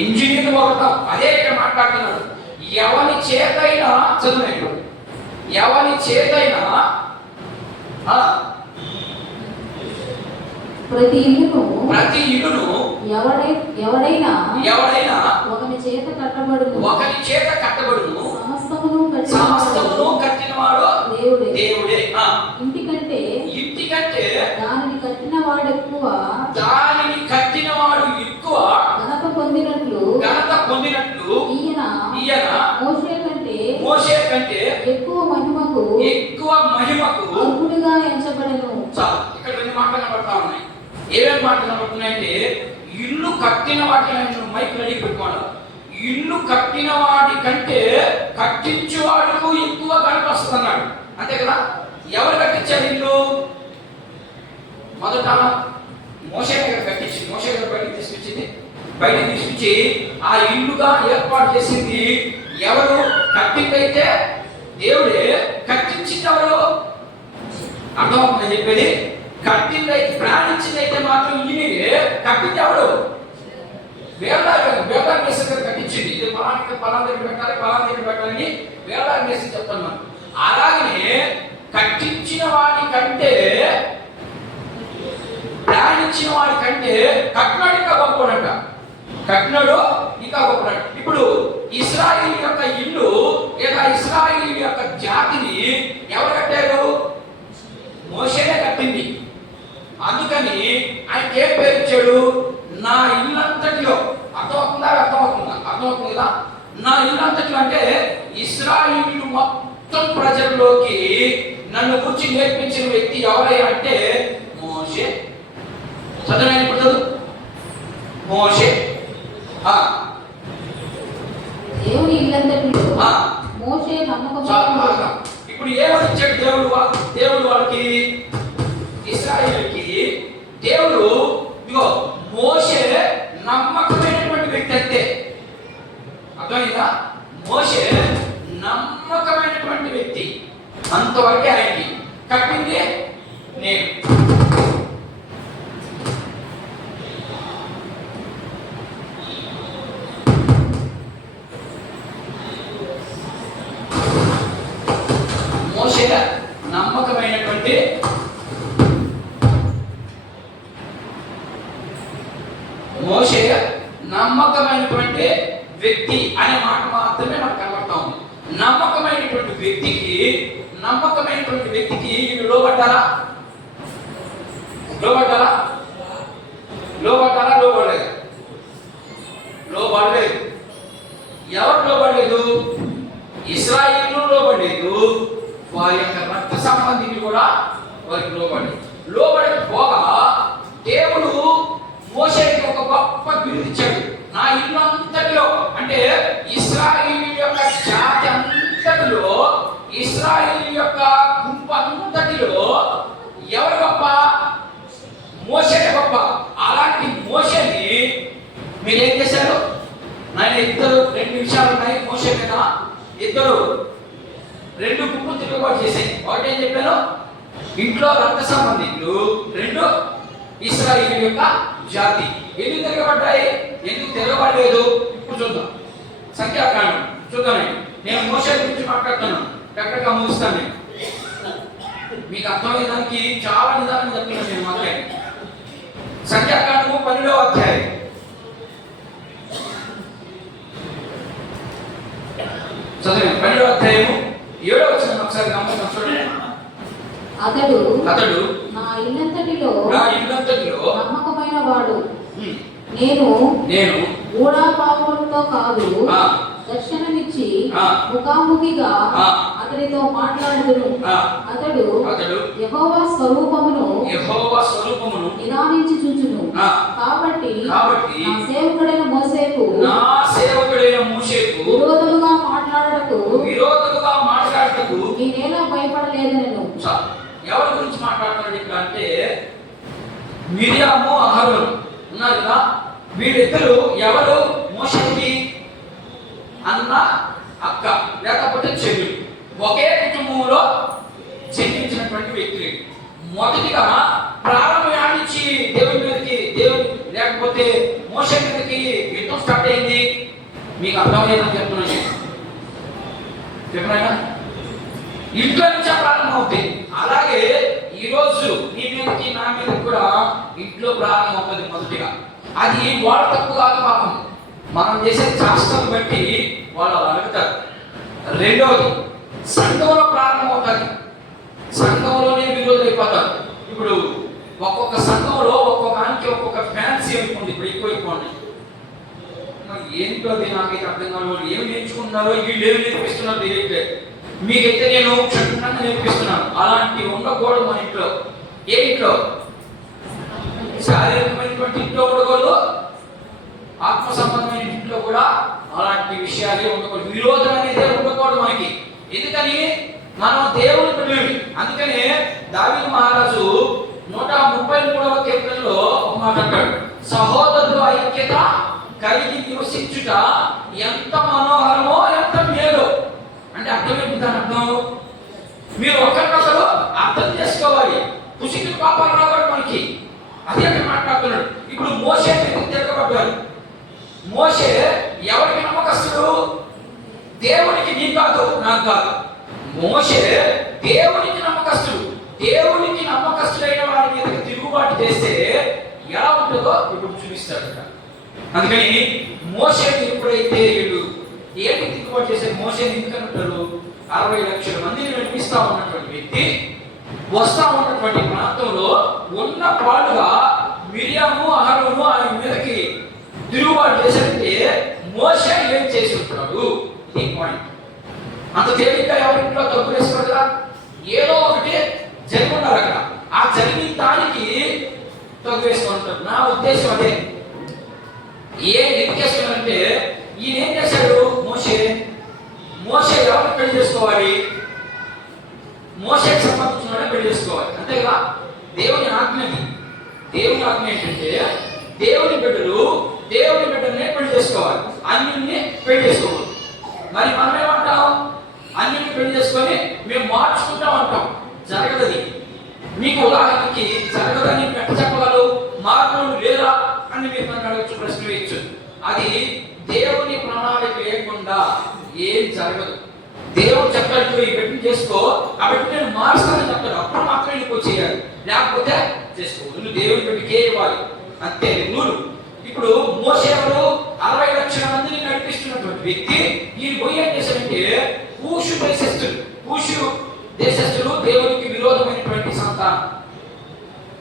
ఇంజనీర్ని పొగడతాం. అదే ఇక్కడ మాట్లాడుతున్నాడు. ఎవరి చేతైనా చదువు, ఎవరి చేతైనా ప్రతి ఇల్లును ఎవడైనా ఒకని చేత కట్టబడును. సమస్తమును కట్టినవాడు దేవుడే. ఇంటికంటే దానిని కట్టినవాడు ఎక్కువ ఘనత పొందినట్లు ఈయన మోషే కంటే ఎక్కువ మహిమకు అర్హుడుగా ఎంచబడెను. చాలు. ఇక్కడ 2 మాటలు కనబడతా ఉన్నాయి. ఏమేమి మాటలు కనబడుతున్నాయంటే, ఇల్లు కట్టిన వాటి మైక్ రెడీ పెట్టుకోవాలి. ఇల్లు కట్టిన వాడి కంటే కట్టించేవాడుకు ఎక్కువ ఘనత వస్తుందన్నాడు. అంతే కదా? ఎవరు కట్టించారు ఇల్లు? మొదట మోషే గారు కట్టించింది. మోషే గారు బయటికి తీసుకొచ్చింది బయట తీసుకొచ్చి ఆ ఇల్లుగా ఏర్పాటు చేసింది ఎవరు? కట్టిందైతే దేవుడే, కట్టించింది ఎవరు? అర్థమవుతుందని చెప్పేది. కట్టిందైతే, ప్రాణించిందైతే మాత్రం ఈయనే, కట్టింది ఎవడు? వేలాగేశ్వర కట్టించింది. ఇది పలానా దగ్గర పెట్టాలి, పలానా దగ్గర పెట్టాలని వేలాగేశ్వర చెప్తున్నాను. అలాగనే కట్టించిన వాడి కంటే, ప్రాణించిన వాడి కంటే కట్టినాడు ఇంకా గొప్పవాడంట. కట్టినాడు ఇంకా గొప్పవాడు. ఇప్పుడు ఇశ్రాయేలు యొక్క ఇల్లు లేదా ఇశ్రాయేలు యొక్క జాతిని ఎవరు కట్టారు? మోషేనే కట్టింది. అందుకని ఆయనకి ఏం పేరు ఇచ్చాడు? నా ఇల్లంతటిలో. అర్థమవుతుంది కదా? నా ఇల్లంతటిలో అంటే ఇశ్రాయేలు మొత్తం ప్రజల్లోకి నన్ను గురించి నేర్పించిన వ్యక్తి ఎవరై అంటే మోషే. చదవండి ఇప్పుడు, మోషే. దేవుని ఇల్లంతటిలో మోషే నమ్మకమైన. ఇప్పుడు ఏమని ఇచ్చాడు దేవుడు వాళ్ళకి? ఇశ్రాయేలుకి దేవుడు ఇగో మోషే నమ్మకమైనటువంటి వ్యక్తి అంతే. అర్థమైందా? మోషే నమ్మకమైనటువంటి వ్యక్తి, అంతవరకే ఆయనకి. కట్టింది నేను. మోషే నమ్మకమైనటువంటి వ్యక్తి అనే మాట మాత్రమే మనకు కనబడతా ఉంది. నమ్మకమైనటువంటి వ్యక్తికి వీళ్ళు లోబడ్డారా? లోబడలేదు. ఎవరు లోబడలేదు? ఇశ్రాయేలు లోబడలేదు. వారి యొక్క రక్త సంబంధికులు కూడా వారికి లోబడకపోగా దేవుడు మోషేకి ఒక గొప్ప బిరుదు ఇచ్చాడు. నా ఇల్లు అంతటిలో అంటే ఇశ్రాయేలు యొక్క జాతి అంతటిలో, ఇశ్రాయేలు యొక్క గుంపు అంతటిలో ఎవరు గొప్ప? మోషే గొప్ప. అలాంటి మోషేని మీరేం చేశారు? నాయన రెండు విషయాలు ఉన్నాయి మోషే మీద. రెండు గుంపులు తిరుగుబాటు చేశాయి. ఒకటి ఏం చెప్పాను? ఇంట్లో రక్త సంబంధికులు, రెండు ఇశ్రాయేలు యొక్క జాతి. ఎందుకు తిరగబడ్డాయి? ఎందుకు తిరగబడలేదు? ఇప్పుడు చూద్దాం. సంఖ్యాకాండం చూద్దామండి. నేను మోషే గురించి మాట్లాడుతున్నాను, కరెక్ట్గా ముగిస్తాను. నేను మీకు అర్థమయ్యేదానికి చాలా నిదానం చెప్తున్నాను నేను మాట్లాడి. సంఖ్యాకాండము 12వ అధ్యాయం. చదివాను. 12వ అధ్యాయము 7వ వచనం ఒకసారి గమనించండి, చూడండి. అతడు నా ఇల్లంతటిలో నమ్మకమైన వాడు. నేను ఊడాపావులతో కాదు, దర్శనమిచ్చి ముఖాముఖిగా అతడితో మాట్లాడుదును. అతడు యెహోవా స్వరూపమును నిదానించి చూచును. కాబట్టి నా సేవకుడైన మోషేకు విరోధముగా మాట్లాడటకు నేనేలా భయపడలేదు. నేను ఎవరి గురించి మాట్లాడుతున్నాడు ఇక్కడ అంటే మిరియాము, అహరోను ఉన్నారు కదా. వీళ్ళిద్దరు ఎవరు? మోషేకి అన్న, అక్క, లేకపోతే చెల్లి. ఒకే కుటుంబంలో జన్మించినటువంటి వ్యక్తులు. మొదటిగా ప్రారంభం నుంచి దేవుడి లేకపోతే మోషే మీదకి యుద్ధం స్టార్ట్ అయింది. మీకు అర్థమయ్యేదని చెప్తున్నాను. చెప్పినా ఇంట్లో నుంచి ప్రారంభం అవుతుంది. అలాగే ఈరోజు నీ మీదకి నా మీద కూడా ఇంట్లో ప్రారంభం అవుతుంది మొదటిగా. అది వాళ్ళ తప్పు కాదు, పాపం మనం చేసే శాస్త్రం బట్టి వాళ్ళు అడుగుతారు. రెండవది సంఘంలో ప్రారంభం అవుతుంది. సంఘంలోనే విరోధులు అయిపోతారు. ఇప్పుడు ఒక్కొక్క సంఘంలో ఒక్కొక్కనికి ఒక్కొక్క ఫ్యాన్సీ అనుకోండి. ఇప్పుడు ఎక్కువైపోండి. ఏంటో అది నాకైతే అర్థం కాదు. వాళ్ళు ఏమి నేర్చుకుంటున్నారో, వీళ్ళు ఏమి నేర్పిస్తున్నారో తెలియట్లేదు. మీకైతే నేను క్షుణ్ణంగా నేర్పిస్తున్నాను. అలాంటి ఉండకూడదు మన ఇంట్లో. ఏ ఇంట్లో? శారీరకమైనటువంటి ఇంట్లో ఉండకూడదు, ఆత్మ సంబంధమైన ఇంట్లో కూడా అలాంటి విషయాలే ఉండకూడదు. విరోధం అనేది ఉండకూడదు మనకి. ఎందుకని? మనం దేవుని బిడ్డలు. అందుకనే దావీదు మహారాజు 133వ కీర్తనలో ఒక మాట అంటాడు, సహోదరులు ఐక్యత కలిగి నివసించుట ఎంత మనోహరమో ఎంత మేలో. అంటే అర్థం ఏంటి? దాని అర్థం మీరు ఒకరినొకరు అర్థం చేసుకోవాలి. కుసికి పాపాలు రావాలి మనకి. అదే అక్కడ మాట్లాడుతున్నాడు. ఇప్పుడు మోషే తిరగబడ్డారు. మోషే ఎవరికి నమ్మకస్తుడు? దేవునికి. నీ కాదు, నాకు కాదు. మోషే దేవునికి నమ్మకస్తుడు. దేవునికి నమ్మకస్తుడైన వారి మీద తిరుగుబాటు చేస్తే ఎలా ఉంటుందో ఇప్పుడు చూపిస్తాడు. అందుకని మోషేని ఎప్పుడైతే వీళ్ళు ఏంటి తిరుగుబాటు చేసే మోషేని ఎందుకంటారు? 60 లక్షల మందిని నడిపిస్తా ఉన్నటువంటి వ్యక్తి వస్తా ఉన్నటువంటి ప్రాంతంలో ఉన్న పాలుగా మిరియాము అహరోను ఆయన మీదకి తిరుగుబాటు చేశారంటే మోషే ఏం చేసి ఉంటాడు? ఈ పాయింట్. అంత తేలిగ్గా ఎవరింట్లో తప్పు వేసుకోరు కదా. ఏదో ఒకటి జరిగి ఉన్నారు అక్కడ. ఆ జరిగిన దానికి తప్పు వేసుకుంటారు. నా ఉద్దేశం అదే. ఎందుకు వేసుకున్నారంటే ఈయన ఏం చేశాడు? మోషే ఎవరిని పెళ్లి చేసుకోవాలి? మోషేకి సంబంధించిన పెళ్లి చేసుకోవాలి, అంతేగా. దేవుని ఆజ్ఞని. దేవుని ఆజ్ఞ ఏంటంటే దేవుని బిడ్డలనే పెళ్లి చేసుకోవాలి, అన్నింటినీ పెళ్లి చేసుకోవాలి. మరి మనం ఏమంటాం? అన్నింటినీ పెళ్లి చేసుకొని మేము మార్చుకుంటాం అంటాం. జరగదని. మీకు ఉదాహరణకి జరగదని ఎట్లా చెప్పగలరు? మార్పులు లేదా అని మీరు నన్ను అడగచ్చు, ప్రశ్న వేయచ్చు. అది దేవుని ప్రణాళిక లేకుండా ఏం జరగదు. దేవుడు చెప్పాడు ఈ బిడ్డను చేసుకో, ఆ బిడ్డ నేను మారుస్తానని చెప్తాడు. అప్పుడు మాత్రమే నీకు చేయాలి, లేకపోతే చేసుకో. నువ్వు దేవుని బిడ్డకే ఇవ్వాలి, అంతే నువ్వు. ఇప్పుడు మోషే ఎవరు? 60 లక్షల మందిని నడిపిస్తున్నటువంటి వ్యక్తి. ఈయన పోయి ఏం చేశాడంటే కూషు దేశస్థులు దేవునికి విరోధమైనటువంటి సంతానం.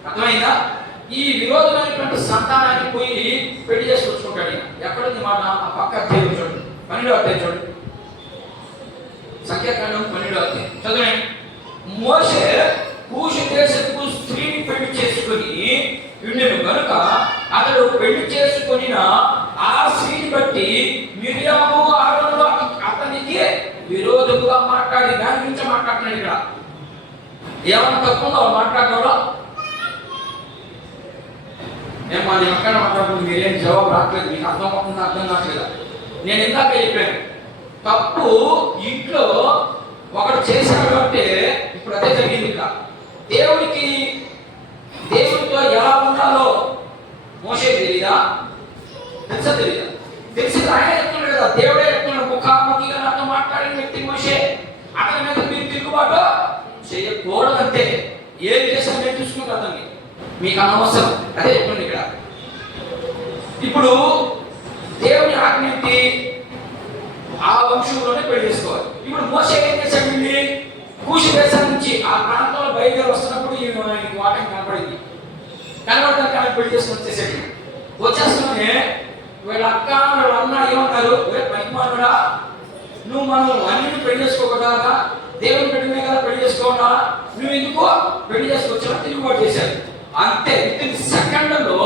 అర్థమైందా? ఈ విరోధమైనటువంటి సంతానాన్ని పోయి పెళ్లి చేసుకొచ్చుకుంటాడు. ఎక్కడుంది మాట? ఆ పక్క అధ్యాయం చూడండి, 12వ అధ్యాయం చూడండి. సంఖ్యాకాండం 12వ అధ్యాయం చదవండి. మోషే కూషు దేశపు స్త్రీని పెళ్లి చేసుకుని ఉండెను కనుక అతడు పెళ్లి చేసుకుని ఆ స్త్రీని బట్టి మిరియాము అహరోను అతనికి విరోధముగా మాట్లాడి దాని గురించి మాట్లాడుతున్నాడు. ఇక్కడ ఏమన్నా తప్పుందో మాట్లాడడంలో మేము అది ఎక్కడ మాట్లాడుతుంది? మీరేం జవాబు రావట్లేదు. మీకు అర్థం అవుతుందా? అర్థం కావట్లేదా? నేను ఇందాక చెప్పాను, తప్పు ఇంట్లో ఒకడు చేశాడు అంటే ఇప్పుడు అదే జరిగింది. ఇక్కడ దేవుడితో ఎలా ఉండాలో మోషే తెలీదా? తెలీదా? తెలిసి ఆయన చెప్తున్నాడు కదా. దేవుడే చెప్తున్నాడు, ముఖాముఖిగా నాతో మాట్లాడిన వ్యక్తి మోషే. అతని మీద మీరు తిరుగుబాటు చేయకూడదంతే. ఏం చేశాను నేను చూసుకుంటా, అతన్ని మీకు అనవసరం. అదే చెప్తుంది ఇక్కడ. ఇప్పుడు దేవుని ఆజ్ఞ ఏంటి? ఆ వంశంలోనే పెళ్లి చేసుకోవాలి. ఇప్పుడు మోషే ఏం చేశాడు? కూషు దేశం నుంచి ఆ ప్రాంతంలో బయలుదేరి వస్తున్నప్పుడు ఆయనకు వాటం కనపడింది. కనబడటానికి ఆయన పెళ్లి చేసుకుని వచ్చేసాడు. వచ్చేస్తున్నానే వీళ్ళ అక్క వీళ్ళ అన్న ఏమన్నారు? పనిమానుడా, నువ్వు మనం అన్నింటిని పెళ్లి చేసుకోకూడదా? దేవుని పెట్టినే కదా పెళ్లి చేసుకోవాలా? నువ్వు ఎందుకు పెళ్లి చేసుకొచ్చా? తిరుగుబాటు చేశాడు. అంతే. విత్ ఇన్ సెకండ్లో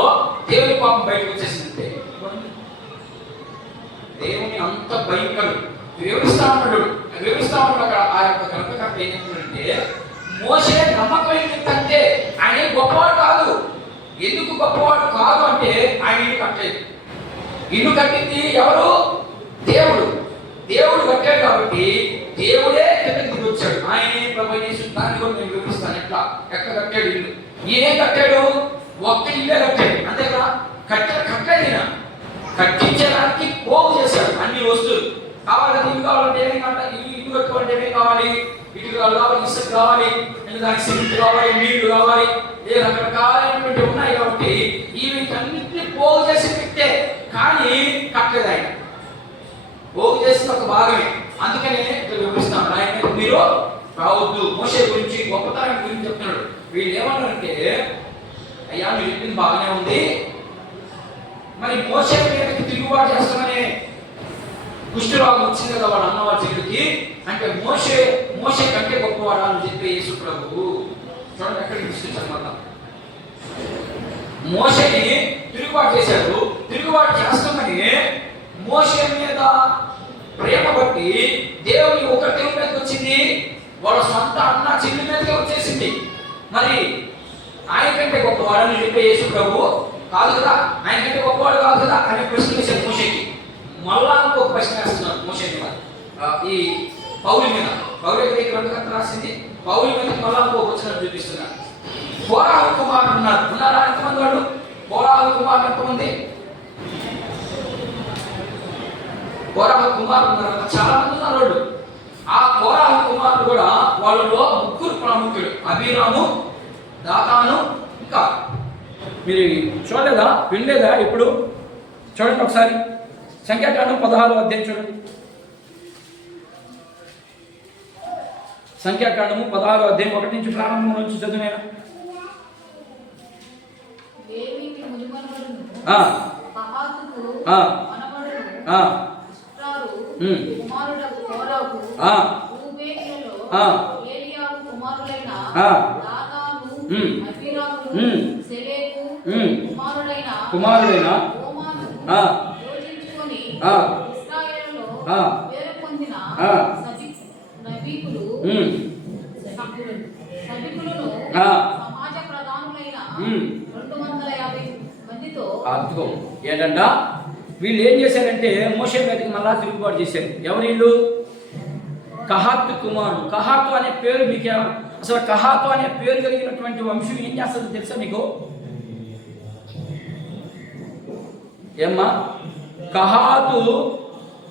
దేవుని పాపం బయటకు వచ్చేసింది. అంతే. దేవుని అంత భయంకరుడు. వివరిస్తా ఉన్నాడు అక్కడ. ఆ యొక్క కనుక ఏం చెప్తున్నాడంటే మోషే నమ్మకమైన వ్యక్తి. ఆయన గొప్పవాడు కాదు. ఎందుకు గొప్పవాడు కాదు అంటే ఆయన ఇల్లు కట్టలేదు. ఇల్లు కట్టింది ఎవరు? దేవుడు కట్టాడు. కాబట్టి దేవుడే కిందకి దిగి వచ్చాడు. ఆయనే ప్రభు దాన్ని కూడా నేను వివరిస్తాను. ఎక్కడ కట్టాడు ఇల్లు? ఈయనే కట్టాడు. ఒక్క ఇల్లే కట్టాడు, అంతే కదా. కట్టలేదు. కట్టించడానికి పోగు చేశాడు. అన్ని వస్తువులు కావాలి. ఇల్లు కావాలంటే ఏమేమి కావాలి? ఇల్లు కట్టుకోవాలంటే ఏమేమి కావాలి? ఇటుక కావాలి, ఇసుక కావాలి, దానికి సిమెంట్ కావాలి, నీళ్లు కావాలి, ఏ రకరకాలైనటువంటి ఉన్నాయి. కాబట్టి వీటన్నింటినీ పోగు చేసి పెట్టే, కానీ కట్టలేదు. ఆయన పోగు చేసిన ఒక భాగమే. అందుకనే వివరిస్తాను. ఆయన మీరు రావద్దు. మోషే గురించి గొప్పతనం గురించి చెప్తున్నాడు. వీళ్ళు ఏమన్నారంటే, అయ్యా మీరు చెప్పింది బాగానే ఉంది, మరి మోషే మీదకి తిరుగుబాటు చేస్తామని కుష్ఠరోగం వచ్చింది కదా వాళ్ళ అన్న వాళ్ళ చెల్లికి. అంటే మోషే కంటే గొప్పవాడా అని చెప్పి యేసు ప్రభువు చూడండి ఎక్కడికి తీసుకొచ్చారు. మళ్ళా మోషేని తిరుగుబాటు చేశాడు. తిరుగుబాటు చేస్తామని మోషే మీద ప్రేమ బట్టి దేవుని ఒక దేవుని మీదకి వచ్చింది, వాళ్ళ సొంత అన్న చెల్లి మీదకి వచ్చేసింది. మరి ఆయన కంటే గొప్పవాడని చెప్పి యేసు ప్రభు కాదు కదా, ఆయన కంటే గొప్పవాడు కాదు కదా అనే ప్రశ్న వేశారు మోషేకి. మళ్ళా ఇంకొక ప్రశ్న వేస్తున్నారు మోషే మీద, ఈ పౌలు మీద. పౌలు గ్రంథకర్త రాసింది, పౌలు మీద మళ్ళా ఇంకొక వచనం చూపిస్తున్నారు. కోరాహు కుమారుడు ఉన్నారా ఎంతమంది వాళ్ళు? కోరాహు కుమారుడు ఎంతమంది? కోరాహు కుమారుడు ఉన్నారు, చాలా మంది ఉన్నారు వాళ్ళు. ఆ కోరాహు కుమారుడు కూడా వాళ్ళలో ముగ్గురు ప్రాముఖ్యుడు, అబీరాము, దాతాను, ఇంకా మీరు చూడలేదా, వినలేదా? ఇప్పుడు చూడండి ఒకసారి, సంఖ్యాకాండం 16వ అధ్యాయం చూడండి. సంఖ్యాకాండము 16వ అధ్యాయం 1 నుంచి ప్రారంభం నుంచి చదివిన. కుమారుడైన అద్భుతం ఏంటంట, వీళ్ళు ఏం చేశారంటే మోషే మీదకి మళ్ళా తిరుగుబాటు చేశారు. ఎవరు వీళ్ళు? కహాతు కుమారుడు. కహాతు అనే పేరు మీకు అసలు కహాతు అనే పేరు కలిగినటువంటి వంశం ఏం చేస్తుంది తెలుసా మీకు? ఏమ్మా, కహాతు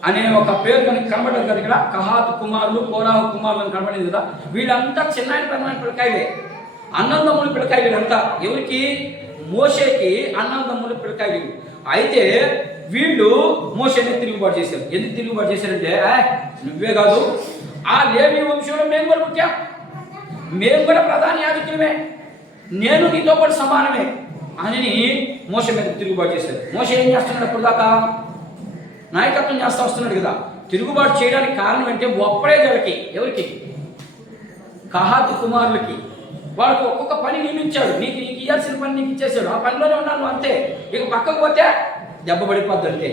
అనే ఒక పేరు కనుక కనబడదు కదా ఇక్కడ. కహాతు కుమారులు, కోరాహు కుమారులు అని కనబడింది కదా. వీళ్ళంతా చిన్న పిల్లకాయలే, అన్నదమ్ముల పిల్లకాయ. వీళ్ళంతా ఎవరికి? మోషేకి అన్నదమ్ముల పిల్లకాయ వీళ్ళు. అయితే వీళ్ళు మోషేని తిరుగుబాటు చేశారు. ఎందుకు తిరుగుబాటు చేశారంటే, నువ్వే కాదు, ఆ లేవి వంశంలో మేము కూడా పుట్టాం, మేము కూడా ప్రధాన యాజకులమే, నేను నీతో పాటు సమానమే అని మోషే మీద తిరుగుబాటు చేశారు. మోషే ఏం చేస్తున్నాడు? అప్పుడు దాకా నాయకత్వం చేస్తూ వస్తున్నాడు కదా. తిరుగుబాటు చేయడానికి కారణం అంటే ఒప్పడేది వాళ్ళకి. ఎవరికి? కహాతు కుమారులకి. వాళ్ళకు ఒక్కొక్క పని నియమించాడు. నీకు ఇవ్వాల్సిన పని నీకు ఇచ్చేసాడు, ఆ పనిలోనే ఉన్నాను అంతే. ఇక పక్కకు పోతే దెబ్బ పడిపోద్ది అంతే.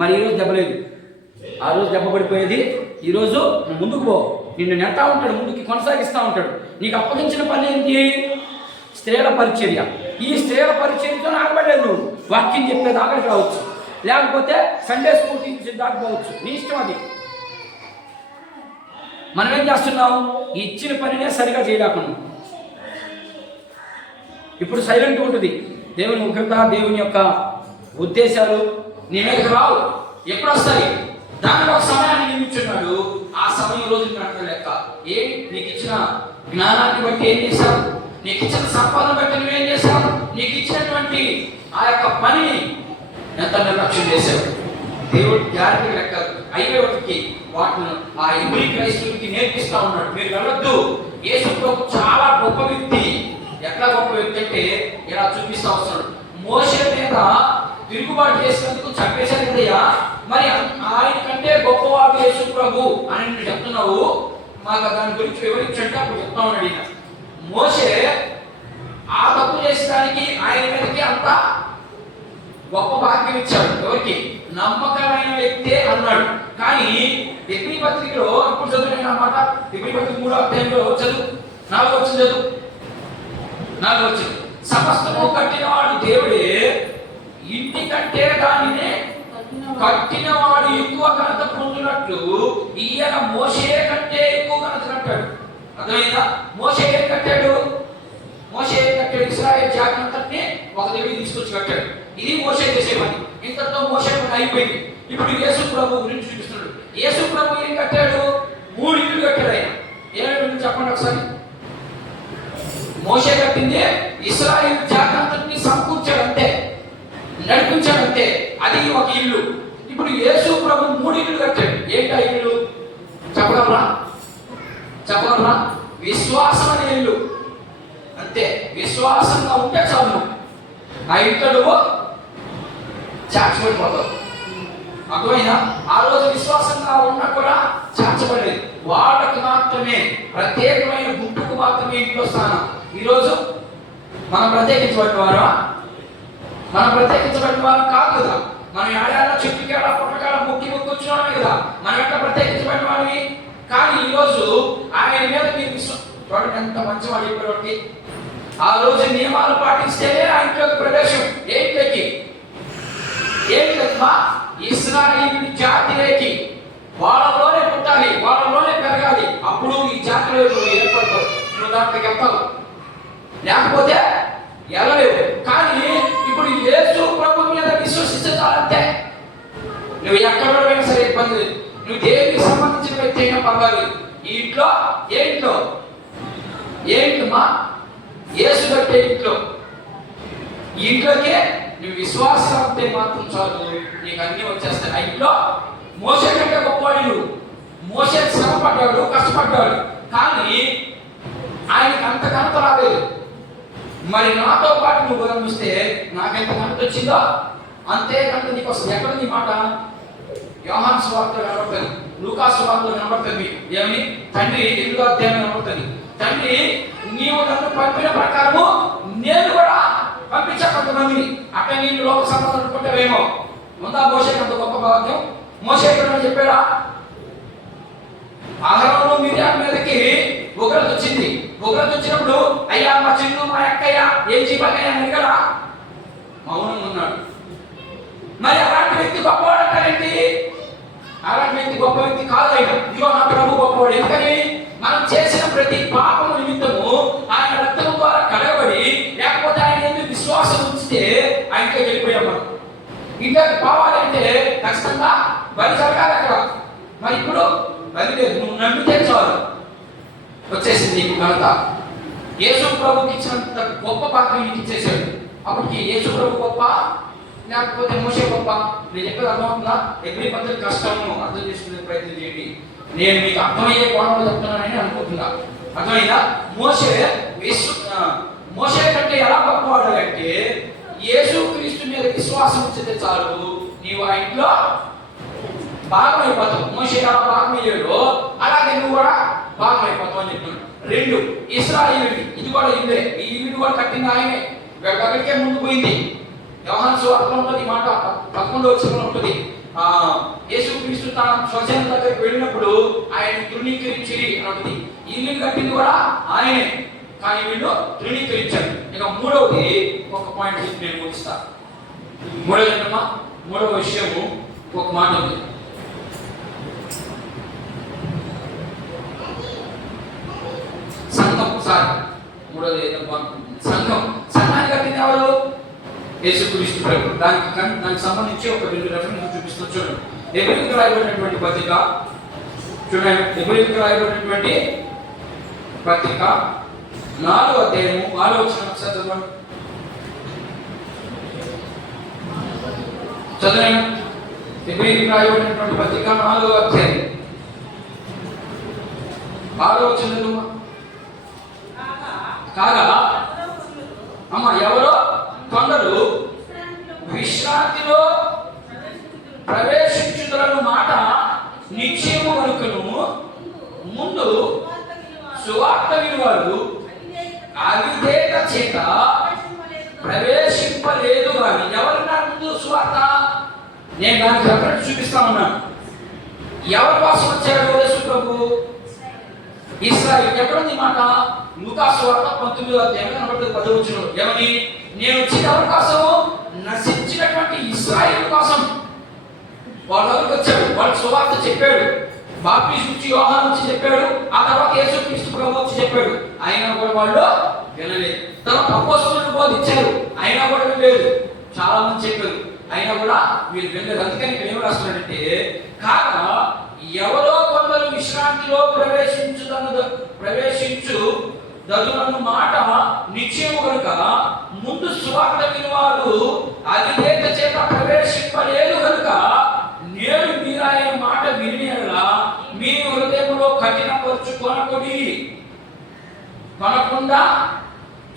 మరి ఈరోజు దెబ్బలేదు, ఆ రోజు దెబ్బ పడిపోయేది. ఈరోజు ముందుకు పో, నిన్ను నెడతా ఉంటాడు, ముందుకి కొనసాగిస్తూ ఉంటాడు. నీకు అప్పగించిన పని ఏంటి? స్త్రీల పరిచర్య. ఈ స్త్రీల పరిచర్యతో ఆగబడలేదు నువ్వు. వాక్యం చెప్పేది ఆగడికి రావచ్చు, లేకపోతే సండే స్కూల్ టీచర్ దాకపోవచ్చు, నీ ఇష్టం అది. మనం ఏం చేస్తున్నాం? ఇచ్చిన పనినే సరిగా చేయలేకుండా ఇప్పుడు సైలెంట్ ఉంటుంది. దేవుని ఉగ్రత, దేవుని యొక్క ఉద్దేశాలు నీ మీదకి రావు. ఎప్పుడు వస్తాయి? దానికి ఒక సమయాన్ని నియమించున్నాడు. ఆ సమయం రోజు లెక్క. నీకు ఇచ్చిన జ్ఞానాన్ని బట్టి ఏం చేశావు? నీకు ఇచ్చిన సంపాదన బట్టి నువ్వేం చేశావు? నీకు ఇచ్చినటువంటి ఆ యొక్క పనిని ఎంత నిర్లక్ష్యం చేశావు? దేవుడు జాగ్రత్తగా లెక్క అయ్యేవాటికి వాటిని ఆ ఇబ్రీ క్రైస్తవులకి నేర్పిస్తా ఉన్నాడు. మీరు వెళ్ళొద్దు, యేసు ప్రభు చాలా గొప్ప వ్యక్తి. ఎట్లా గొప్ప వ్యక్తి అంటే ఇలా చూపిస్తా వస్తున్నాడు. మోషే మీద తిరుగుబాటు చేసినందుకు చంపేశారు కదయ్యా, మరి ఆయన కంటే గొప్పవాడు యేసు ప్రభు అని నువ్వు చెప్తున్నావు. మాకు దాని గురించి వివరించంటే అప్పుడు చెప్తా ఉన్నాడు ఈయన. మోషే ఆ తప్పు చేసేదానికి ఆయన మీదకి అంత గొప్ప భాగ్యం ఇచ్చాడు. ఎవరికి? నమ్మకమైన వ్యక్తే అన్నాడు. కానీ ఎబ్రీ పత్రికలో ఇప్పుడు చదువుతున్న మాట, ఎబ్రీ పత్రిక 3వ అధ్యాయంలో చదువు, 4వ వచనం చదువు. 4వ వచనం, సమస్తము కట్టినవాడు దేవుడే, ఇంటి కంటే దానిని కట్టినవాడు ఎక్కువ ఘనత పొందినట్లు ఈయన మోషే కంటే ఎక్కువ ఘనత కట్టాడు. అర్థమైందా? మోషే ఏం కట్టాడు? ఇశ్రాయేలు జాగ్రత్తని ఒక దగ్గర తీసుకొచ్చి కట్టాడు. ఇది మోషే చేసే పని. ఇంతతో మోషే పని అయిపోయింది. ఇప్పుడు యేసు ప్రభు గురించి చూపిస్తున్నాడు. యేసు ప్రభు ఏం కట్టాడు? 3 ఇళ్ళు కట్టాడు ఆయన. ఏమేమి చెప్పండి ఒకసారి. మోషే కట్టింది ఇశ్రాయేలు జాగ్రత్తని సమకూర్చాడు అంతే, నడిపించాడు అంతే. అది ఒక ఇల్లు. ఇప్పుడు యేసు ప్రభు 3 ఇళ్ళు కట్టాడు. ఏంటా ఇల్లు? చెప్పగలరా? విశ్వాసం అనే ఇల్లు అంతే. విశ్వాసంగా ఉంటే చాలు, ఆ ఇంట్లో నువ్వు చాచబడిపోతావు. అర్థమైనా? ఆ రోజు విశ్వాసంగా ఉన్నా కూడా చాచబడలేదు. వాళ్ళకు మాత్రమే, ప్రత్యేకమైన గుంపుకు మాత్రమే ఇంట్లో స్థానం. ఈరోజు మనం ప్రత్యేకించబడిన వారు కాదు కదా. మనం ఏడాడ చెట్టుకాడ పుట్టకాడ మొక్కి వచ్చినామే కదా. మనం ఎట్లా ప్రత్యేకించబడిన వాడివి. కానీ ఈరోజు ఆయన మీద మీరు చూడండి ఎంత మంచి వాడు చెప్పేవాడికి. ఆ రోజు నియమాలు పాటిస్తేనే ఆ ఇంట్లోకి ప్రవేశం. ఏంటికి ఇశ్రాయేలు జాతిలోకి వాళ్ళలోనే పుట్టాలి, వాళ్ళలోనే పెరగాలి. అప్పుడు ఈ జాతిలో ఏర్పడతావు, నువ్వు దాంట్లోకి వెళ్తావు, లేకపోతే వెళ్ళలేవు. కానీ ఇప్పుడు యేసు ప్రభు మీద విశ్వసించాలంటే నువ్వు ఎక్కడ పోయినా సరే ఇబ్బంది లేదు. నువ్వు దేనికి సంబంధించిన వ్యక్తి అయినా పర్వాలేదు. ఈ ఇంట్లో ఏంటమ్మా యేసు కట్టే ఇంట్లో, ఈ ఇంట్లోకే నువ్వు విశ్వాసం ఉంటే మాత్రం చాలు, నీకు అన్ని వచ్చేస్తాయి. ఆ ఇంట్లో మోసే కంటే గొప్పవాడు నువ్వు. మోసే శ్రమ పడ్డాడు, కష్టపడ్డాడు, కానీ ఆయనకి అంత ఘనత రాలేదు. మరి నాతో పాటు నువ్వు గమనిస్తే నాకెంత ఘనత వచ్చిందో అంతే ఘనత నీకు వస్తుంది. ఎక్కడ నీ మాట? యోహాను సువార్తలో కనబడుతుంది, లూకా సువార్తలో కనబడుతుంది. ఏమని? తండ్రి 8వ అధ్యాయం కనబడుతుంది. తండ్రి నీవు నన్ను పంపిన ప్రకారము నేను కూడా పంపించా కొంతమందిని. అక్కడ నేను లోక సంబంధం అనుకుంటావేమో. ఉందా మోషేకి అంత గొప్ప భాగ్యం? మోషే ఎక్కడ చెప్పాడా? అహరోను మిర్యాల మీదకి ఉగ్రత వచ్చింది. ఉగ్రత వచ్చినప్పుడు అయ్యా మా చిన్ను మా అక్కయ్య ఏం చెప్పాకయ్యా అని కదా మౌనంగా ఉన్నాడు. మరి అలాంటి వ్యక్తి గొప్పవాడు అంటారేంటి? అలాంటి వ్యక్తి గొప్ప వ్యక్తి కాదు. ఆయన ఇదిగో నా ప్రభు గొప్పవాడు. ఎందుకని? మనం చేసిన ప్రతి పాపము నిమిత్తము ఆయన రక్తం ద్వారా కడగబడి, లేకపోతే ఆయన ఎందుకు విశ్వాసం ఉంచితే ఆయనతో వెళ్ళిపోయాం. మనం ఇంకా పోవాలంటే ఖచ్చితంగా బలి జరగాలి అక్కడ. మరి ఇప్పుడు బలి లేదు, నువ్వు నమ్మితే చాలు వచ్చేసింది నీకు ఘనత. యేసు ప్రభుకి ఇచ్చినంత గొప్ప భాగ్యం నీకు ఇచ్చేసాడు. అప్పటికి యేసు ప్రభు గొప్ప లేకపోతే మోషే గొప్ప? నేను చెప్పేది అర్థమవుతుందా? ఎవ్రీ పద్ధతి కష్టము అర్థం చేసుకునే ప్రయత్నం చేయండి. నేను మీకు అర్థమయ్యే కోణంలో చెప్తున్నానని అనుకుంటున్నా. అర్థమైందా? మోషే కంటే ఎలా గొప్పవాడు అంటే యేసు క్రీస్తు మీద విశ్వాసం ఉంచితే చాలు, నీవు ఆ ఇంట్లో భాగం అయిపోతావు. మోషే ఎలా భాగం అయ్యాడో అలాగే నువ్వు కూడా భాగం అయిపోతావు అని చెప్తున్నాడు. 2 ఇశ్రాయేలు, ఇది కూడా ఇల్లే, ఈ ఇల్లు కూడా కట్టింది ఆయనే. వెనకే ముందు పోయింది. యోహాను సువార్తలో ఉంటుంది ఈ మాట, 11వ వచనంలో ఉంటుంది. యేసు క్రీస్తు తన స్వజనం దగ్గరికి వెళ్ళినప్పుడు ఆయన తృణీకరించి అన్నది. ఇల్లు కట్టింది కూడా ఆయనే, కానీ వీళ్ళు తృణీకరించారు. ఇక 3వది ఒక పాయింట్ చెప్పి నేను ముగిస్తా. 3వ విషయము ఒక మాట ఉంది. సంఘం. సంఘాన్ని కట్టింది ఎవరు? యేసుక్రీస్తు ప్రభు. దానికి సంబంధించి ఒక 2 రెఫరెన్స్ చూపిస్తాను చూడండి. హెబ్రీయులకు రాయబడినటువంటి పత్రిక చూడండి. హెబ్రీయులకు రాయబడినటువంటి పత్రిక 4వ అధ్యాయము 6వ వచనం ఒకసారి చదవండి. చదవండి. హెబ్రీయులకు రాయబడినటువంటి పత్రిక 4వ అధ్యాయం 6వ వచనం. కాగా ఎవరో కొందరు విశ్రాంతిలో ప్రవేశించుదరను మాట నిశ్చయము వరకును ముందు సువార్త వినువారు అవిధేయత చేత ప్రవేశింపలేదు. కానీ ఎవరున్నారు ముందు సువార్త? నేను దానికి రెఫరెన్స్ చూపిస్తా ఉన్నాను. ఎవరి కోసం వచ్చాడు యేసు ప్రభు? ఇశ్రాయేలు. ఎక్కడుంది మాట? లూకా సువార్త 19వ అధ్యాయం కనబడుతుంది 10వ వచనం. ఏమని? నేను వచ్చిన ఎవరి కోసం? నశించినటువంటి ఇశ్రాయేలు కోసం. వాళ్ళ దగ్గరికి వచ్చాడు, వాళ్ళకి సువార్త చెప్పాడు. బాప్టిజం ఇచ్చి యోహాను వచ్చి చెప్పాడు, ఆ తర్వాత యేసుక్రీస్తు ప్రభు వచ్చి చెప్పాడు. అయినా కూడా వాళ్ళు వినలేదు. తర్వాత అపోస్తలులు బోధించారు, అయినా కూడా వినలేదు. చాలా మంది చెప్పారు, అయినా కూడా వీళ్ళు వినలేదు. అందుకని ఇక్కడ ఏం రాస్తున్నాడంటే, కాగా ఎవరో కొందరు విశ్రాంతిలో ప్రవేశించు దదులను మాట నిశ్చయము కనుక ముందు సువార్త వినువారు అవిధేయత చేత ప్రవేశింపలేదు కనుక నేడు మీరు ఆయన మాట వినియలా మీ హృదయంలో కఠినపరుచుకొనకుడి. కొనకుండా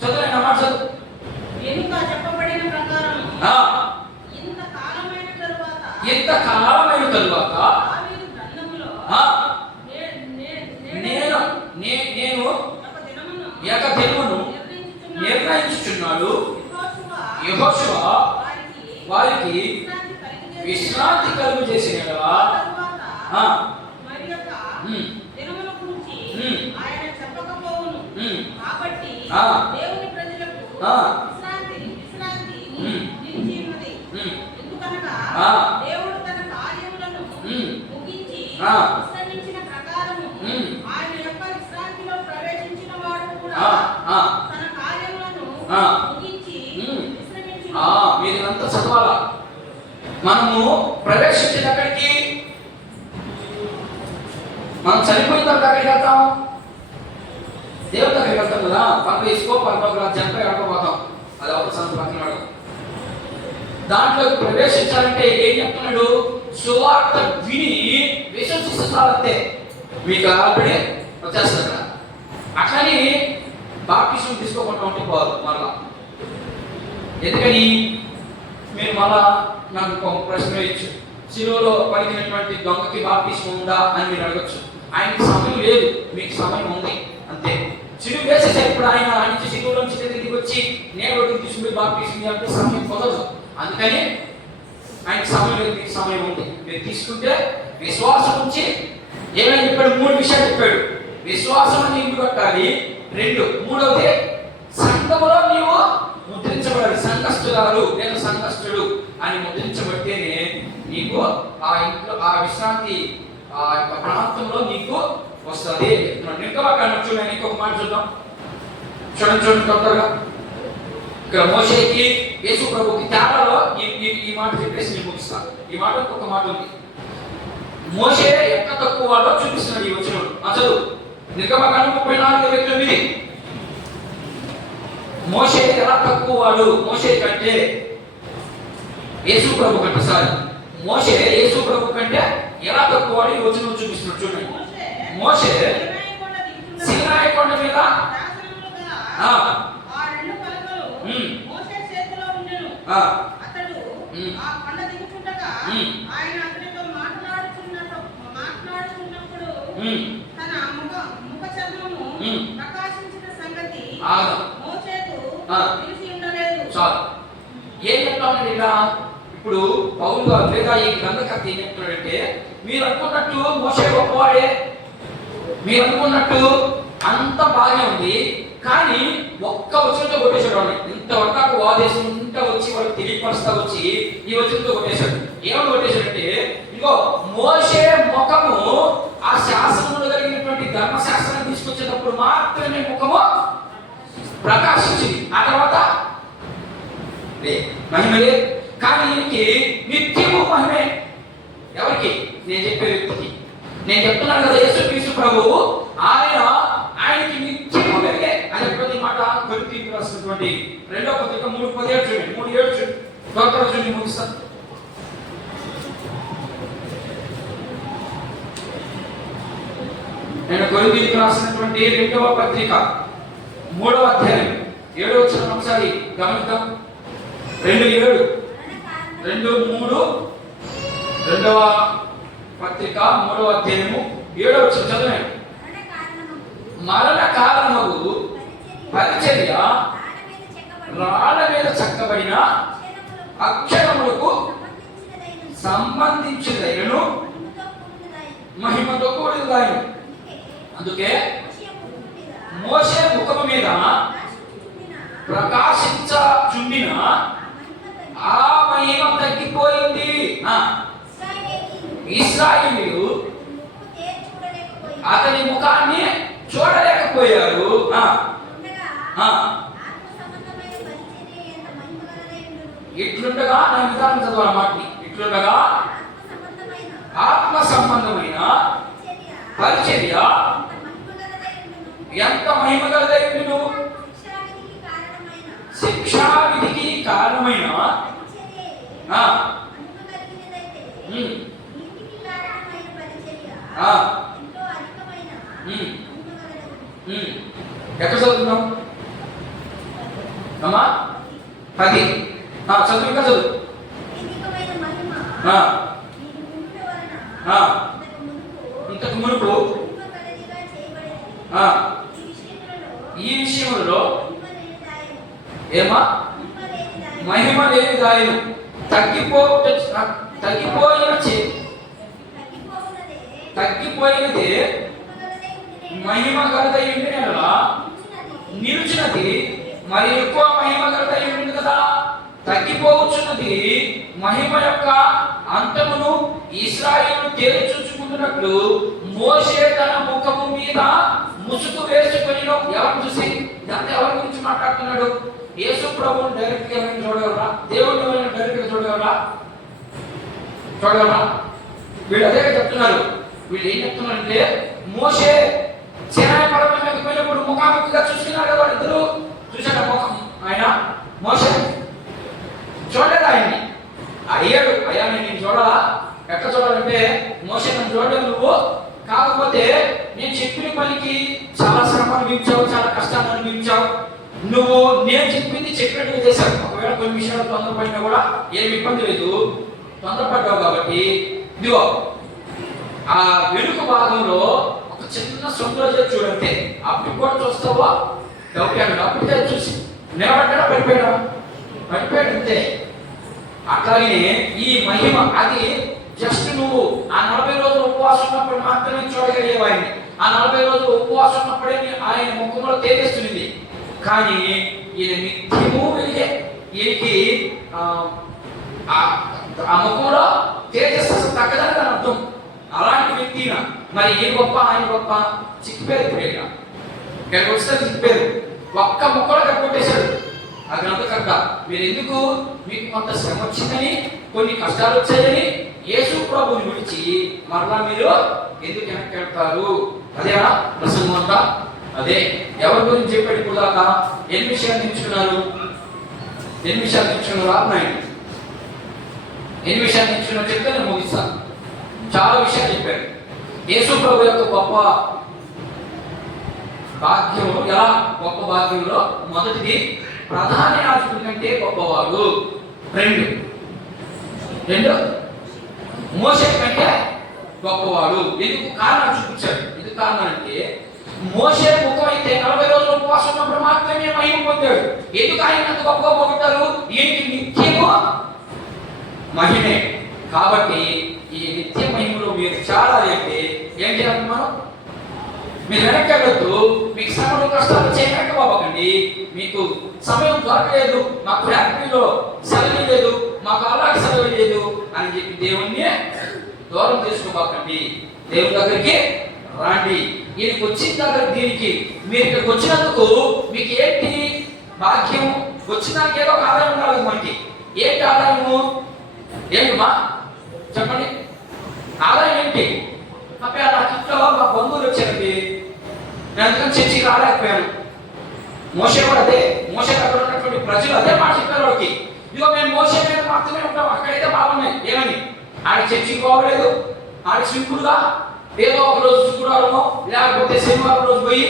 చదువు మాట చదువు. చెప్పబడిన ప్రకారం ఇంతకాలమైన తరువాత నేను యొక్క దినమును నిర్ణయించుచున్నాడు. యెహోషువ వారికి విశ్రాంతి కలుగు చేసిన దేవుని ప్రజలు ఆ. విశ్రమించిన ప్రకారము ఉమ్. ఆయన యొక్క విశ్రాంతిలో ప్రవేశించిన వాడు కూడా ఆ, ఆ. తన కార్యములను ఆ. ముగించి ఉమ్. విశ్రమించును. మీరు ఇదంతా చదవాలా. మనము ప్రవేశించిన ఎక్కడికి? మనం చనిపోయిన తర్వాత ఎక్కడికి వెళ్తాం? దేవుడి దగ్గరికి వెళ్తాం కదా. పక్కన తీసుకో పక్కన రాజ్యానికి వెళ్ళకపోతాం. అది ఒక సంత పక్కన వాడు. దాంట్లోకి ప్రవేశించాలంటే ఏం చెప్తున్నాడు? సువార్త విని విశ్వసిస్తారంతే. మీకు ఆల్రెడీ వచ్చేస్తుంది అక్కడ. అట్లని బాప్టిజం తీసుకోకుండా ఉంటే పోదు మళ్ళా. ఎందుకని? మీరు మళ్ళా నాకు ఒక ప్రశ్న ఇచ్చు, శిలువలో పలికినటువంటి దొంగకి బాప్టిజం ఉందా అని మీరు అడగచ్చు. ఆయనకి సమయం లేదు, మీకు సమయం ఉంది అంతే. శిలువ వేసేసారు. ఇప్పుడు ఆయన నుంచి శిలువలో నుంచి తిరిగి వచ్చి నేను ఒకటి తీసుకుని బాప్టిజం అంటే సమయం కుదరదు. అందుకని ఆయనకి సమయం లేదు, మీకు సమయం ఉంది. మీరు తీసుకుంటే విశ్వాసం ఉంచి ఏమైనా చెప్పాడు? 3 విషయాలు చెప్పాడు. విశ్వాసం నీకు కట్టాలి. 2, మూడవది సంఘములో నీవు ముద్రించబడాలి. సంఘస్థురాలు నేను సంఘస్థుడు అని ముద్రించబడితేనే నీకు ఆ ఇంట్లో ఆ విశ్రాంతి ఆ యొక్క ప్రాంతంలో నీకు వస్తుంది. ఇంకా చూడండి, ఇంకొక మాట చూద్దాం. చూడండి తొందరగా. ఇక్కడ మోషేకి యేసు ప్రభుకి తేడాలో ఈ మాట చెప్పేసి నేను ముగిస్తాను. ఈ మాట ఒక మాట ఉంది. మోషే ఎంత తక్కువ వాడో చూపిస్తున్నాడు ఈ వచనం. అసలు నిర్గమకాండం 34:9 మోషే ఎలా తక్కువ వాడు? మోషే కంటే యేసు ప్రభు కంటే మోషే యేసు ప్రభు కంటే ఎలా తక్కువ వాడు ఈ వచనం చూపిస్తున్నాడు. చూడండి, మోషే సీనాయి కొండ మీద అతడు ఆ కొండ దిగుచుండగా ఆయన అతనితో మాట్లాడుతున్నప్పుడు తన ముఖ చర్మము ప్రకాశించిన సంగతి మోషేకు తెలిసి ఉండలేదు. చాలు. ఏం చెప్తామండి ఇలా? ఇప్పుడు పౌలు గారు లేదా ఈ గ్రంథకర్త ఏం చెప్తున్నాడంటే, మీరు అనుకున్నట్టు మోషే గొప్పవాడే, మీరు అనుకున్నట్టు అంత బాగానే ఉంది, కానీ ఒక్క వచనంతో కొట్టేశాడు వాడిని. ఇంతవరకు వాదేసి ఇంత వచ్చి వాడు తెలియపరుస్తా వచ్చి ఈ వచనంతో కొట్టేశాడు. ఏమని కొట్టేశాడంటే, ఇదిగో మోషే ముఖము ఆ శాసనంలో కలిగినటువంటి ధర్మశాస్త్రాన్ని తీసుకొచ్చేటప్పుడు మాత్రమే ముఖము ప్రకాశించింది. ఆ తర్వాత మహిమ లేదు. కానీ ఈయనకి నిత్యము మహిమే. ఎవరికి? నేను చెప్పే వ్యక్తికి. నేను చెప్తున్నాను కదా, యేసుక్రీస్తు ప్రభువు ఆయనకి నిత్యము కలిగే అని ప్రతి మాట కొరింథీయులకు రాసినటువంటి 2వ పత్రిక 3:17 చూడండి. 3:7 చూడండి. త్వరగా చూడండి, ముగిస్తాను. నేను కొరింథీయులకు రాసినటువంటి 2వ పత్రిక 3వ అధ్యాయం 7వ వచనం ఒకసారి గమనిద్దాం. 2:7 2:3 2వ పత్రిక 3వ అధ్యాయము 7వ వచనం చదవండి. మరణ కారణము పరిచర్య రాళ్ళ మీద చెక్కబడిన అక్షరములకు సంబంధించినదైనను మహిమతో కూడినదాయను. అందుకే మోషే ముఖము మీద ప్రకాశించుచుండిన ఆ మహిమ తగ్గిపోయింది. ఇశ్రాయేలీయులు అతని ముఖాన్ని చూడలేకపోయారు. ఇట్లుండగా నా విధానం చదవాలి మాటని. ఇట్లుండగా ఆత్మ సంబంధమైన పరిచర్య ఎంత మహిమగలదైనను శిక్షా విధికి కారణమైన ఎక్కడ చదువుతున్నాం అమ్మా? 10 చదువు, ఇంకా చదువు. ఇంతకు మునుపు ఈ విషయంలో ఏమా మహిమ లేని దాయను తగ్గిపోయినది మహిమ గలదై ఉండినలా నిలిచినది మరి ఎక్కువ మహిమ గలదై ఉండింది కదా. తగ్గిపోవచ్చున్నది మహిమ యొక్క అంతమును ఇశ్రాయేలు తేల్చుచుకున్న చూస్తున్నట్లు మోషే తన ముఖము మీద ముసుగు వేసుకొని ఎవరిని చూసి, ఇదంతా ఎవరి గురించి మాట్లాడుతున్నాడు? యేసు ప్రభువుని డైరెక్ట్ గా ఎవరైనా చూడగలరా? దేవుడిని ఎవరైనా డైరెక్ట్ గా చూడగలరా? వీళ్ళు అదే చెప్తున్నారు. వీళ్ళు ఏం చెప్తున్నారంటే, మోషే సినాయి పర్వతం మీదకి వెళ్ళినప్పుడు ముఖాముఖిగా చూస్తున్నారు కదా వాళ్ళిద్దరు. చూశాడు ముఖం ఆయన మోషే చూడలేదు ఆయన్ని. అయ్యాడు, అయ్యా నేను చూడాలా? ఎట్లా చూడాలంటే, మోషే నన్ను చూడలేదు నువ్వు, కాకపోతే నేను చెప్పిన పనికి చాలా శ్రమ అనిపించావు, చాలా కష్టాన్ని అనిపించావు. నువ్వు నేను చెప్పింది చెప్పినట్టుగా చేశావు. ఒకవేళ కొన్ని విషయాలు తొందరపడినా కూడా ఏమి ఇబ్బంది లేదు, తొందరపడ్డావు కాబట్టి ఇదిగో ఆ వెనుక భాగంలో ఒక చిన్న సొంత చూడంటే అప్పుడు కూడా చూస్తావా? డౌట్ అన్నాడు. అప్పుడే చూసి నిలబడ్డా పడిపోయాడు, పడిపోయాడు అంతే. అట్లాగే ఈ మహిమ అది జస్ట్ నువ్వు ఆ 40 రోజులు ఉపవాసం ఉన్నప్పుడు మాత్రమే చూడగలిగేవు ఆయన్ని. ఆ 40 రోజులు ఉపవాసం ఉన్నప్పుడే ఆయన ముఖంలో తేజస్సునింది. కానీ ఈయన నిత్యము వెలిగే. ఈయనకి ఆ ముఖంలో తేజస్సు తగ్గదని దాని అర్థం. అలాంటి వ్యక్తి మరి ఏ గొప్ప ఆయన గొప్ప చిక్కిపోయారు. ఇప్పుడు ఇక్కడికి వస్తే చిక్కిపోయారు. ఒక్క ముక్కలో కట్టుకొట్టేశాడు ఆ గ్రంథకర్త. మీరు ఎందుకు, మీకు కొంత శ్రమ వచ్చిందని, కొన్ని కష్టాలు వచ్చాయని యేసు ప్రభువుని విడిచి మరలా మీరు ఎందుకు వెనక్కి వెళ్తారు? అదేనా ప్రసంగం అంతా? అదే ఎవరి గురించి చెప్పాడు ఇప్పుడు దాకా? ఎన్ని విషయాలు నేర్చుకున్నారు? ఎన్ని విషయాలు నేర్చుకున్నారు? ఆత్మాయన ఎన్ని విషయాలు నేర్చుకున్నా చెప్తే నేను ముగిస్తాను. చాలా విషయాలు చెప్పారు. యేసు ప్రభు యొక్క గొప్ప భాగ్యము, ఎలా గొప్ప భాగ్యంలో మొదటిది ప్రధాన యాజకుడి కంటే గొప్పవాడు. రెండు మోషే కంటే గొప్పవాడు. ఎందుకు? కారణం చూపించాడు. ఎందుకు కారణం అంటే, మోషే ముఖం అయితే 40 రోజులు ఉపవాసం ఉన్నప్పుడు మాత్రమే మహిమ పొందాడు. ఎందుకు ఆయన అంత గొప్పగా పొందుతారు? ఈయనకి నిత్యము మహిమే. కాబట్టి ఈ నిత్య మహిమలో మీరు చాలా అంటే ఏం చేయాలి? మీరు వెనక్కి వెళ్ళొద్దు. మీకు శ్రమలు కష్టాలు చేయకండి బాబకండి. మీకు సమయం దొరకలేదు, మాకు ఫ్యాక్టరీలో సెలవు లేదు, మాకు అలాగే సెలవు లేదు అని చెప్పి దేవుణ్ణి దూరం చేసుకోబాకండి. దేవుని దగ్గరికి రండి. ఈయనకి వచ్చిన దగ్గర దీనికి మీరు ఇక్కడికి వచ్చినందుకు మీకు ఏంటి భాగ్యం? వచ్చినాక ఏదో ఒక ఆదాయం ఉండాలి మనకి. ఏంటి ఆదాయము? ఏంటి మా చెప్పండి, ఆదాయం ఏంటి? అప్పుడు నాకు ఇంట్లో మా బంధువులు వచ్చారండి, నేను అందుకని చర్చికి రాలేకపోయాను. మోషే కూడా అదే, మోషే అక్కడ ఉన్నటువంటి ప్రజలు అదే మాట చెప్పారు వాడికి. ఇదిగో మేము మోషే మీద మాత్రమే ఉంటాం, అక్కడైతే బాగున్నాయి. ఏమని? ఆడ చర్చికి పోవలేదు, ఆడ సింపుల్గా ఏదో ఒక రోజు శుక్రవారమో లేకపోతే శనివారం రోజు పోయి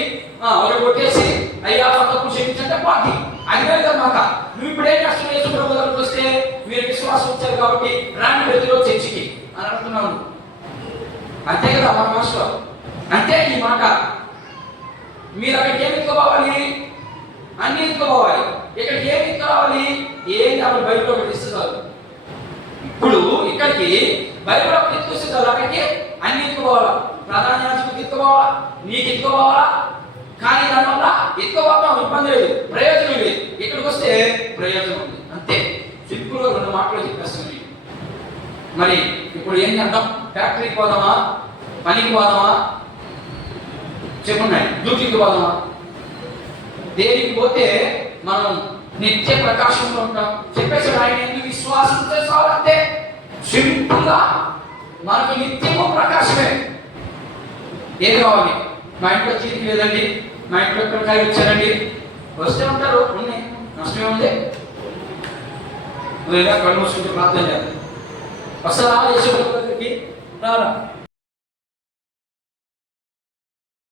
ఒకటి కొట్టేసి అయ్యా తప్పు క్షమించంటే పార్టీ అది కదా మాట. నువ్వు ఇప్పుడేం చేస్తున్నావు? యేసు ప్రభు దగ్గరికి వస్తే మీరు విశ్వాసం వచ్చారు కాబట్టి రాని ప్రతిరోజు చర్చికి అని అంటున్నావు. అంతే కదా మన భాషలో, అంతే ఈ మాట. మీరు అక్కడికి ఏమి ఎత్తుకోవాలి? అన్ని ఎత్తుకోవాలి. ఇక్కడికి ఏమి ఎత్తుకోవాలి? ఏం కావాలి? బైబిల్ ఒకటి ఇస్తున్నారు. ఇప్పుడు ఇక్కడికి బైబిల్ ఒకటి ఎత్తుకొస్తారు, అక్కడికి అన్ని ఎత్తుకోవాలా? ప్రధాన యాజకుడికి ఎత్తుకోవాలా? నీకు ఎత్తుకోవాలా? కానీ దానివల్ల ఎత్తుకోవడం ఇబ్బంది లేదు, ప్రయోజనం లేదు. ఇక్కడికి వస్తే ప్రయోజనం ఉంది. అంతే సింపుల్గా 2 మాటలు చెప్పేస్తుంది. మరి ఇప్పుడు ఏం చేద్దాం? ఫ్యాక్టరీకి పోదామా? పనికి పోదామా? చెప్పున్నాయి. డ్యూటీకి పోదామా? దేనికి పోతే మనం నిత్య ప్రకాశంలో ఉంటాం. చెప్పేసాడు ఆయన, ఎందుకు విశ్వాసం చేసుకోవాలంటే సింపుల్ గా మనకు నిత్యము ప్రకాశమే. ఏది కావాలి? మా ఇంట్లో చీటికి లేదండి, మా ఇంట్లో పిల్లకాయలు వచ్చారండి, వస్తే ఉంటారు, ఉన్నాయి, నష్టమే ఉంది. నువ్వు ఇలా కళ్ళు మూసుకుంటూ ప్రార్థన చేయాలి. వస్తారా యేసు దగ్గరికి? రారా?